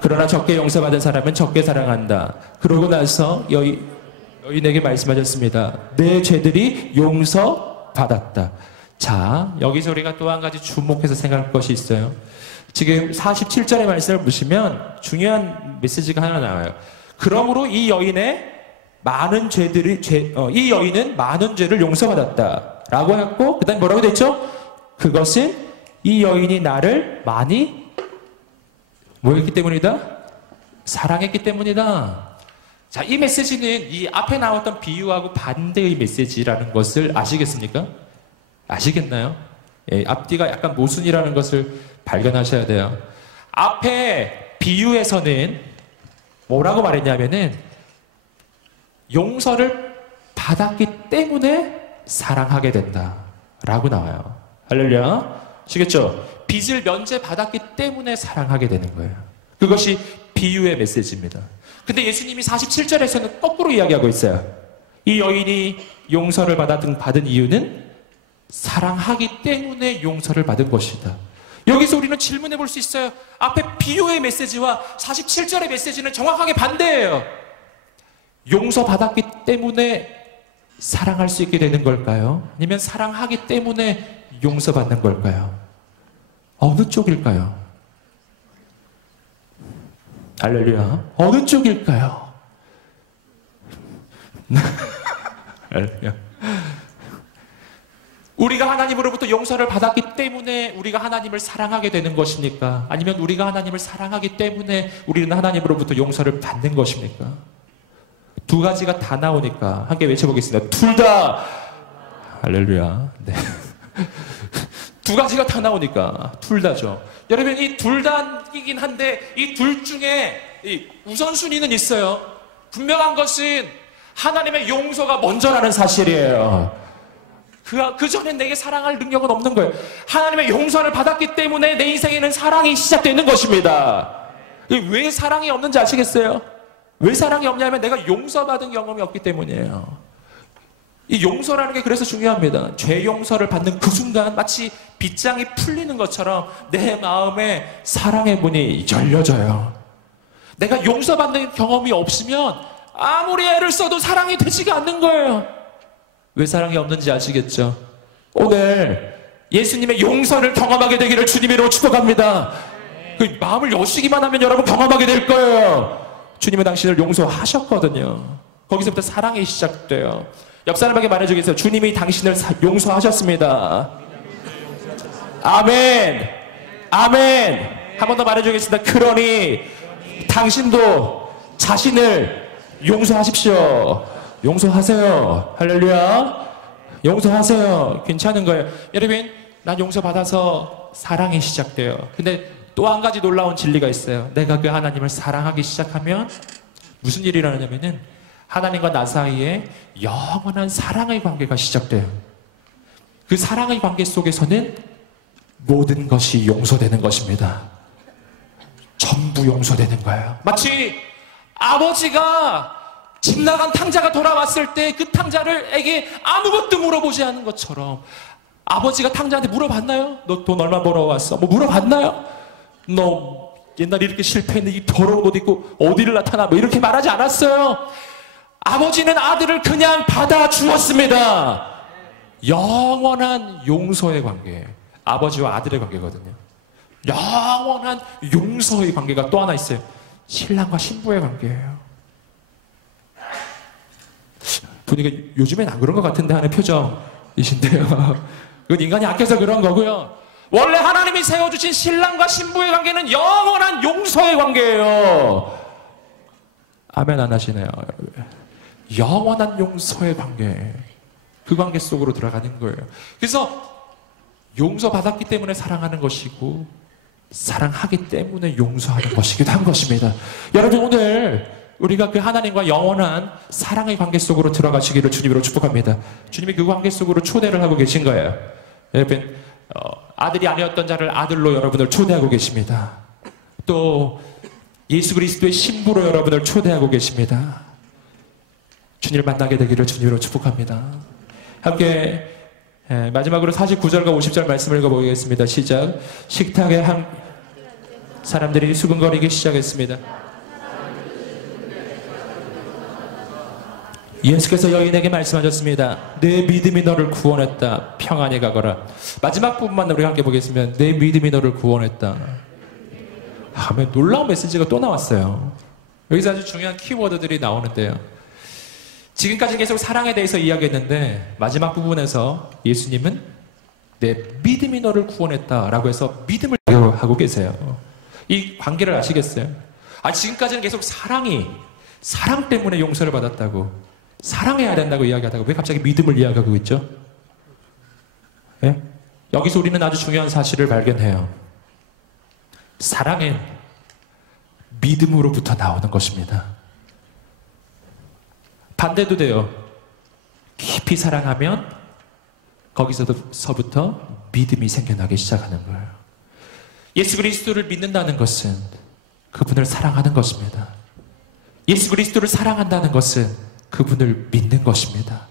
그러나 적게 용서받은 사람은 적게 사랑한다. 그러고 나서 여인에게 말씀하셨습니다. 내 죄들이 용서받았다. 자, 여기서 우리가 또 한 가지 주목해서 생각할 것이 있어요. 지금 47절의 말씀을 보시면 중요한 메시지가 하나 나와요. 그러므로 이 여인은 많은 죄를 용서받았다. 라고 했고, 그 다음에 뭐라고 됐죠? 그것은 이 여인이 나를 많이 뭐였기 때문이다? 사랑했기 때문이다. 자, 이 메시지는 이 앞에 나왔던 비유하고 반대의 메시지라는 것을 아시겠습니까? 아시겠나요? 예, 앞뒤가 약간 모순이라는 것을 발견하셔야 돼요. 앞에 비유에서는 뭐라고 말했냐면은 용서를 받았기 때문에 사랑하게 된다 라고 나와요. 할렐루야. 아시겠죠? 빚을 면제받았기 때문에 사랑하게 되는 거예요. 그것이 비유의 메시지입니다. 근데 예수님이 47절에서는 거꾸로 이야기하고 있어요. 이 여인이 용서를 받은 이유는 사랑하기 때문에 용서를 받은 것이다. 여기서 우리는 질문해 볼 수 있어요. 앞에 비유의 메시지와 47절의 메시지는 정확하게 반대예요. 용서받았기 때문에 사랑할 수 있게 되는 걸까요? 아니면 사랑하기 때문에 용서받는 걸까요? 어느 쪽일까요? 할렐루야. 어느 쪽일까요? 할렐루야. 우리가 하나님으로부터 용서를 받았기 때문에 우리가 하나님을 사랑하게 되는 것입니까? 아니면 우리가 하나님을 사랑하기 때문에 우리는 하나님으로부터 용서를 받는 것입니까? 두 가지가 다 나오니까 함께 외쳐보겠습니다. 둘 다. 할렐루야. 네. 두 가지가 다 나오니까 둘 다죠. 여러분, 이 둘 다이긴 한데 이 둘 중에 이 우선순위는 있어요. 분명한 것은 하나님의 용서가 먼저라는 사실이에요. 그 전엔 내게 사랑할 능력은 없는 거예요. 하나님의 용서를 받았기 때문에 내 인생에는 사랑이 시작되는 것입니다. 왜 사랑이 없는지 아시겠어요? 왜 사랑이 없냐면 내가 용서받은 경험이 없기 때문이에요. 이 용서라는 게 그래서 중요합니다. 죄 용서를 받는 그 순간 마치 빗장이 풀리는 것처럼 내 마음에 사랑의 문이 열려져요. 내가 용서받는 경험이 없으면 아무리 애를 써도 사랑이 되지가 않는 거예요. 왜 사랑이 없는지 아시겠죠? 오늘 예수님의 용서를 경험하게 되기를 주님으로 축복합니다. 그 마음을 여시기만 하면 여러분 경험하게 될 거예요. 주님은 당신을 용서하셨거든요. 거기서부터 사랑이 시작돼요. 옆 사람에게 말해주겠어요. 주님이 당신을 용서하셨습니다. 아멘. 아멘. 한 번 더 말해주겠습니다. 그러니 당신도 자신을 용서하십시오. 용서하세요. 할렐루야. 용서하세요. 괜찮은 거예요. 여러분, 난 용서받아서 사랑이 시작돼요. 근데 또 한 가지 놀라운 진리가 있어요. 내가 그 하나님을 사랑하기 시작하면 무슨 일이 일어나냐면은 하나님과 나 사이에 영원한 사랑의 관계가 시작돼요. 그 사랑의 관계 속에서는 모든 것이 용서되는 것입니다. 전부 용서되는 거예요. 마치 아버지가 집 나간 탕자가 돌아왔을 때 그 탕자를에게 아무것도 물어보지 않은 것처럼 아버지가 탕자한테 물어봤나요? 너 돈 얼마 벌어왔어? 뭐 물어봤나요? 너 옛날에 이렇게 실패했는데 이 더러운 옷 입고 어디를 나타나? 뭐 이렇게 말하지 않았어요. 아버지는 아들을 그냥 받아주었습니다. 영원한 용서의 관계. 아버지와 아들의 관계거든요. 영원한 용서의 관계가 또 하나 있어요. 신랑과 신부의 관계예요. 보니까 요즘엔 안 그런 것 같은데 하는 표정이신데요. 그건 인간이 악해서 그런 거고요. 원래 하나님이 세워주신 신랑과 신부의 관계는 영원한 용서의 관계예요. 아멘 안 하시네요. 영원한 용서의 관계. 그 관계 속으로 들어가는 거예요. 그래서 용서받았기 때문에 사랑하는 것이고 사랑하기 때문에 용서하는 것이기도 한 것입니다. 여러분 오늘 우리가 그 하나님과 영원한 사랑의 관계 속으로 들어가시기를 주님으로 축복합니다. 주님이 그 관계 속으로 초대를 하고 계신 거예요. 여러분 아들이 아니었던 자를 아들로 여러분을 초대하고 계십니다. 또 예수 그리스도의 신부로 여러분을 초대하고 계십니다. 주님을 만나게 되기를 주님으로 축복합니다. 함께 마지막으로 49절과 50절 말씀을 읽어보겠습니다. 시작. 식탁에 한 사람들이 수근거리기 시작했습니다. 예수께서 여인에게 말씀하셨습니다. 내 믿음이 너를 구원했다. 평안히 가거라. 마지막 부분만 우리 함께 보겠습니다. 내 믿음이 너를 구원했다. 아멘. 놀라운 메시지가 또 나왔어요. 여기서 아주 중요한 키워드들이 나오는데요. 지금까지 계속 사랑에 대해서 이야기했는데 마지막 부분에서 예수님은 내 믿음이 너를 구원했다라고 해서 믿음을 하고 계세요. 이 관계를 아시겠어요? 지금까지는 계속 사랑 때문에 용서를 받았다고, 사랑해야 된다고 이야기하다가 왜 갑자기 믿음을 이야기하고 있죠? 네? 여기서 우리는 아주 중요한 사실을 발견해요. 사랑은 믿음으로부터 나오는 것입니다. 반대도 돼요. 깊이 사랑하면 거기서부터 믿음이 생겨나기 시작하는 거예요. 예수 그리스도를 믿는다는 것은 그분을 사랑하는 것입니다. 예수 그리스도를 사랑한다는 것은 그분을 믿는 것입니다.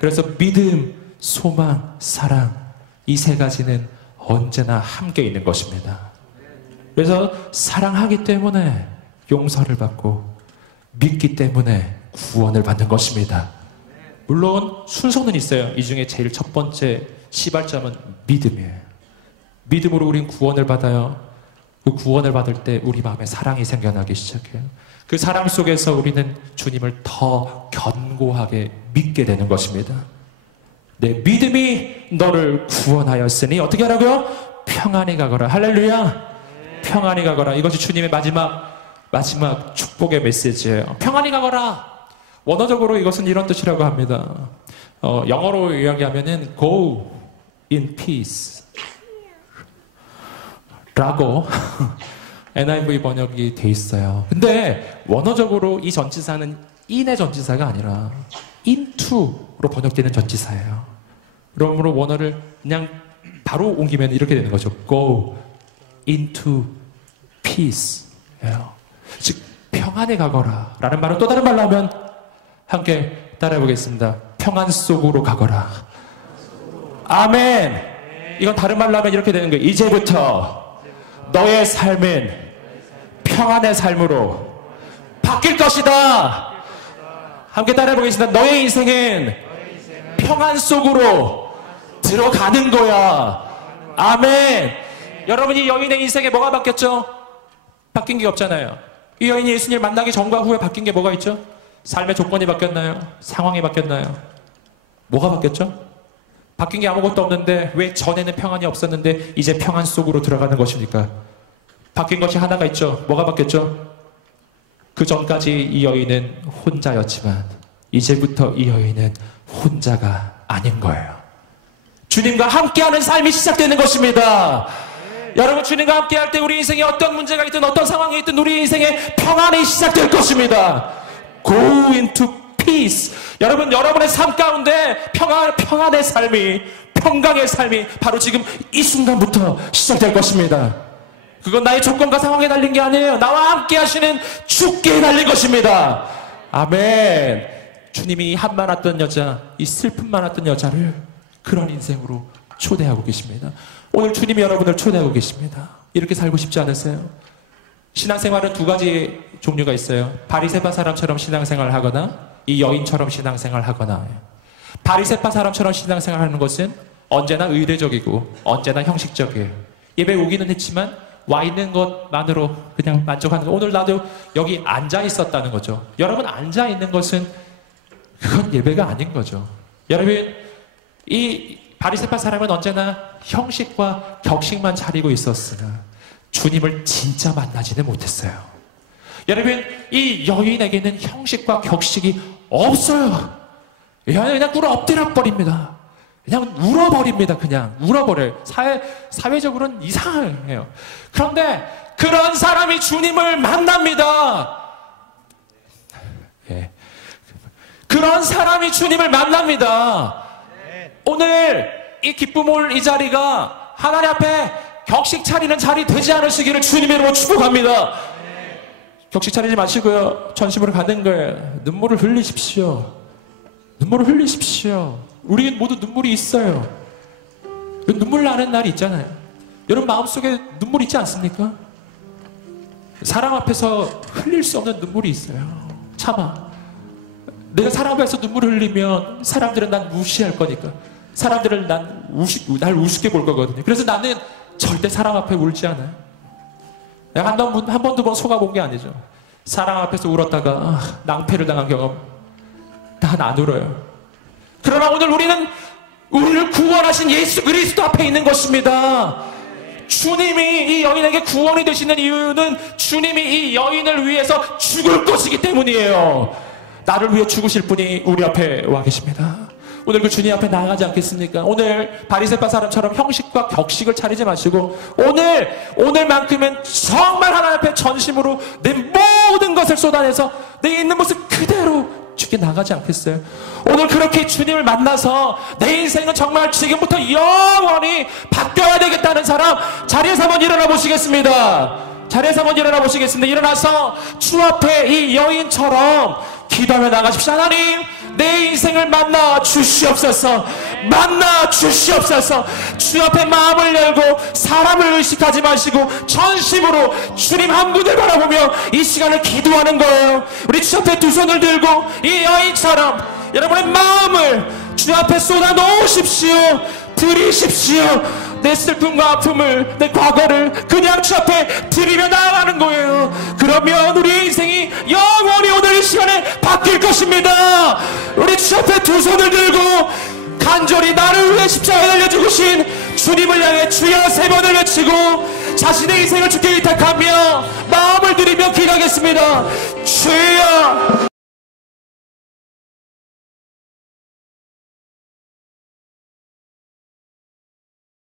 그래서 믿음, 소망, 사랑 이 세 가지는 언제나 함께 있는 것입니다. 그래서 사랑하기 때문에 용서를 받고 믿기 때문에 구원을 받는 것입니다. 물론 순서는 있어요. 이 중에 제일 첫 번째 시발점은 믿음이에요. 믿음으로 우린 구원을 받아요. 그 구원을 받을 때 우리 마음에 사랑이 생겨나기 시작해요. 그 사랑 속에서 우리는 주님을 더 견고하게 믿게 되는 것입니다. 내 믿음이 너를 구원하였으니 어떻게 하라고요? 평안히 가거라. 할렐루야. 평안히 가거라. 이것이 주님의 마지막 축복의 메시지예요. 평안히 가거라. 원어적으로 이것은 이런 뜻이라고 합니다. 영어로 이야기하면은 go in peace 라고 NIV 번역이 돼 있어요. 근데 원어적으로 이 전치사는 in의 전치사가 아니라 into로 번역되는 전치사예요. 그러므로 원어를 그냥 바로 옮기면 이렇게 되는 거죠. go into peace예요. 즉 평안에 가거라 라는 말은 또 다른 말로 하면 함께 따라해 보겠습니다. 평안 속으로 가거라. 아멘. 이건 다른 말로 하면 이렇게 되는 거예요. 이제부터 너의 삶은 평안의 삶으로 바뀔 것이다. 함께 따라해 보겠습니다. 너의 인생은 평안 속으로 들어가는 거야. 아멘. 여러분, 이 여인의 인생에 뭐가 바뀌었죠? 바뀐 게 없잖아요. 이 여인이 예수님을 만나기 전과 후에 바뀐 게 뭐가 있죠? 삶의 조건이 바뀌었나요? 상황이 바뀌었나요? 뭐가 바뀌었죠? 바뀐 게 아무것도 없는데 왜 전에는 평안이 없었는데 이제 평안 속으로 들어가는 것입니까? 바뀐 것이 하나가 있죠. 뭐가 바뀌었죠? 그 전까지 이 여인은 혼자였지만 이제부터 이 여인은 혼자가 아닌 거예요. 주님과 함께하는 삶이 시작되는 것입니다. 여러분, 주님과 함께할 때 우리 인생에 어떤 문제가 있든 어떤 상황이 있든 우리 인생에 평안이 시작될 것입니다. Go into peace. 여러분, 여러분의 삶 가운데 평안의 삶이, 평강의 삶이 바로 지금 이 순간부터 시작될 것입니다. 그건 나의 조건과 상황에 달린 게 아니에요. 나와 함께 하시는 주께 달린 것입니다. 아멘. 주님이 이 한 많았던 여자, 이 슬픔 많았던 여자를 그런 인생으로 초대하고 계십니다. 오늘 주님이 여러분을 초대하고 계십니다. 이렇게 살고 싶지 않으세요? 신앙생활은 두 가지 종류가 있어요. 바리새파 사람처럼 신앙생활을 하거나 이 여인처럼 신앙생활을 하거나. 바리새파 사람처럼 신앙생활을 하는 것은 언제나 의례적이고 언제나 형식적이에요. 예배 오기는 했지만 와 있는 것만으로 그냥 만족하는 거. 오늘 나도 여기 앉아 있었다는 거죠. 여러분, 앉아 있는 것은 그건 예배가 아닌 거죠. 여러분, 이 바리새파 사람은 언제나 형식과 격식만 차리고 있었으나 주님을 진짜 만나지는 못했어요. 여러분, 이 여인에게는 형식과 격식이 없어요. 그냥 꿇어 엎드려 버립니다. 그냥 울어버립니다. 그냥 울어버려요. 사회적으로는 이상해요. 그런데 그런 사람이 주님을 만납니다. 예. 그런 사람이 주님을 만납니다. 오늘 이 기쁨 올 이 자리가 하나님 앞에 격식 차리는 자리 되지 않으시기를 주님의 이름으로 축복합니다. 격식 차리지 마시고요. 전심으로 가는 거예요. 눈물을 흘리십시오. 눈물을 흘리십시오. 우리 모두 눈물이 있어요. 눈물 나는 날이 있잖아요. 여러분 마음속에 눈물 있지 않습니까? 사람 앞에서 흘릴 수 없는 눈물이 있어요. 참아. 내가 사람 앞에서 눈물을 흘리면 사람들은 난 무시할 거니까. 사람들은 날 우습게 볼 거거든요. 그래서 나는 절대 사람 앞에 울지 않아요. 내가 한 번, 두 번 속아본 게 아니죠. 사람 앞에서 울었다가 낭패를 당한 경험 난 안 울어요. 그러나 오늘 우리는 우리를 구원하신 예수 그리스도 앞에 있는 것입니다. 주님이 이 여인에게 구원이 되시는 이유는 주님이 이 여인을 위해서 죽을 것이기 때문이에요. 나를 위해 죽으실 분이 우리 앞에 와 계십니다. 오늘 그 주님 앞에 나아가지 않겠습니까? 오늘 바리새파 사람처럼 형식과 격식을 차리지 마시고 오늘만큼은 정말 하나님 앞에 전심으로 내 모든 것을 쏟아내서 내 있는 모습 그대로 주께 나가지 않겠어요? 오늘 그렇게 주님을 만나서 내 인생은 정말 지금부터 영원히 바뀌어야 되겠다는 사람 자리에서 한번 일어나 보시겠습니다. 자리에서 한번 일어나 보시겠습니다. 일어나서 주 앞에 이 여인처럼 기도하며 나가십시오. 하나님, 내 인생을 만나 주시옵소서. 만나 주시옵소서. 주 앞에 마음을 열고 사람을 의식하지 마시고 전심으로 주님 한 분을 바라보며 이 시간을 기도하는 거예요. 우리 주 앞에 두 손을 들고 이 여인처럼 여러분의 마음을 주 앞에 쏟아 놓으십시오. 드리십시오. 내 슬픔과 아픔을, 내 과거를 그냥 주 앞에 드리며 나아가는 거예요. 그러면 우리의 인생이 영원히 오늘 이 시간에 바뀔 것입니다. 우리 주 앞에 두 손을 들고 간절히 나를 위해 십자가에 달려 죽으신 주님을 향해 주여 세 번을 외치고 자신의 인생을 주께 의탁하며 마음을 드리며 기도하겠습니다. 주여.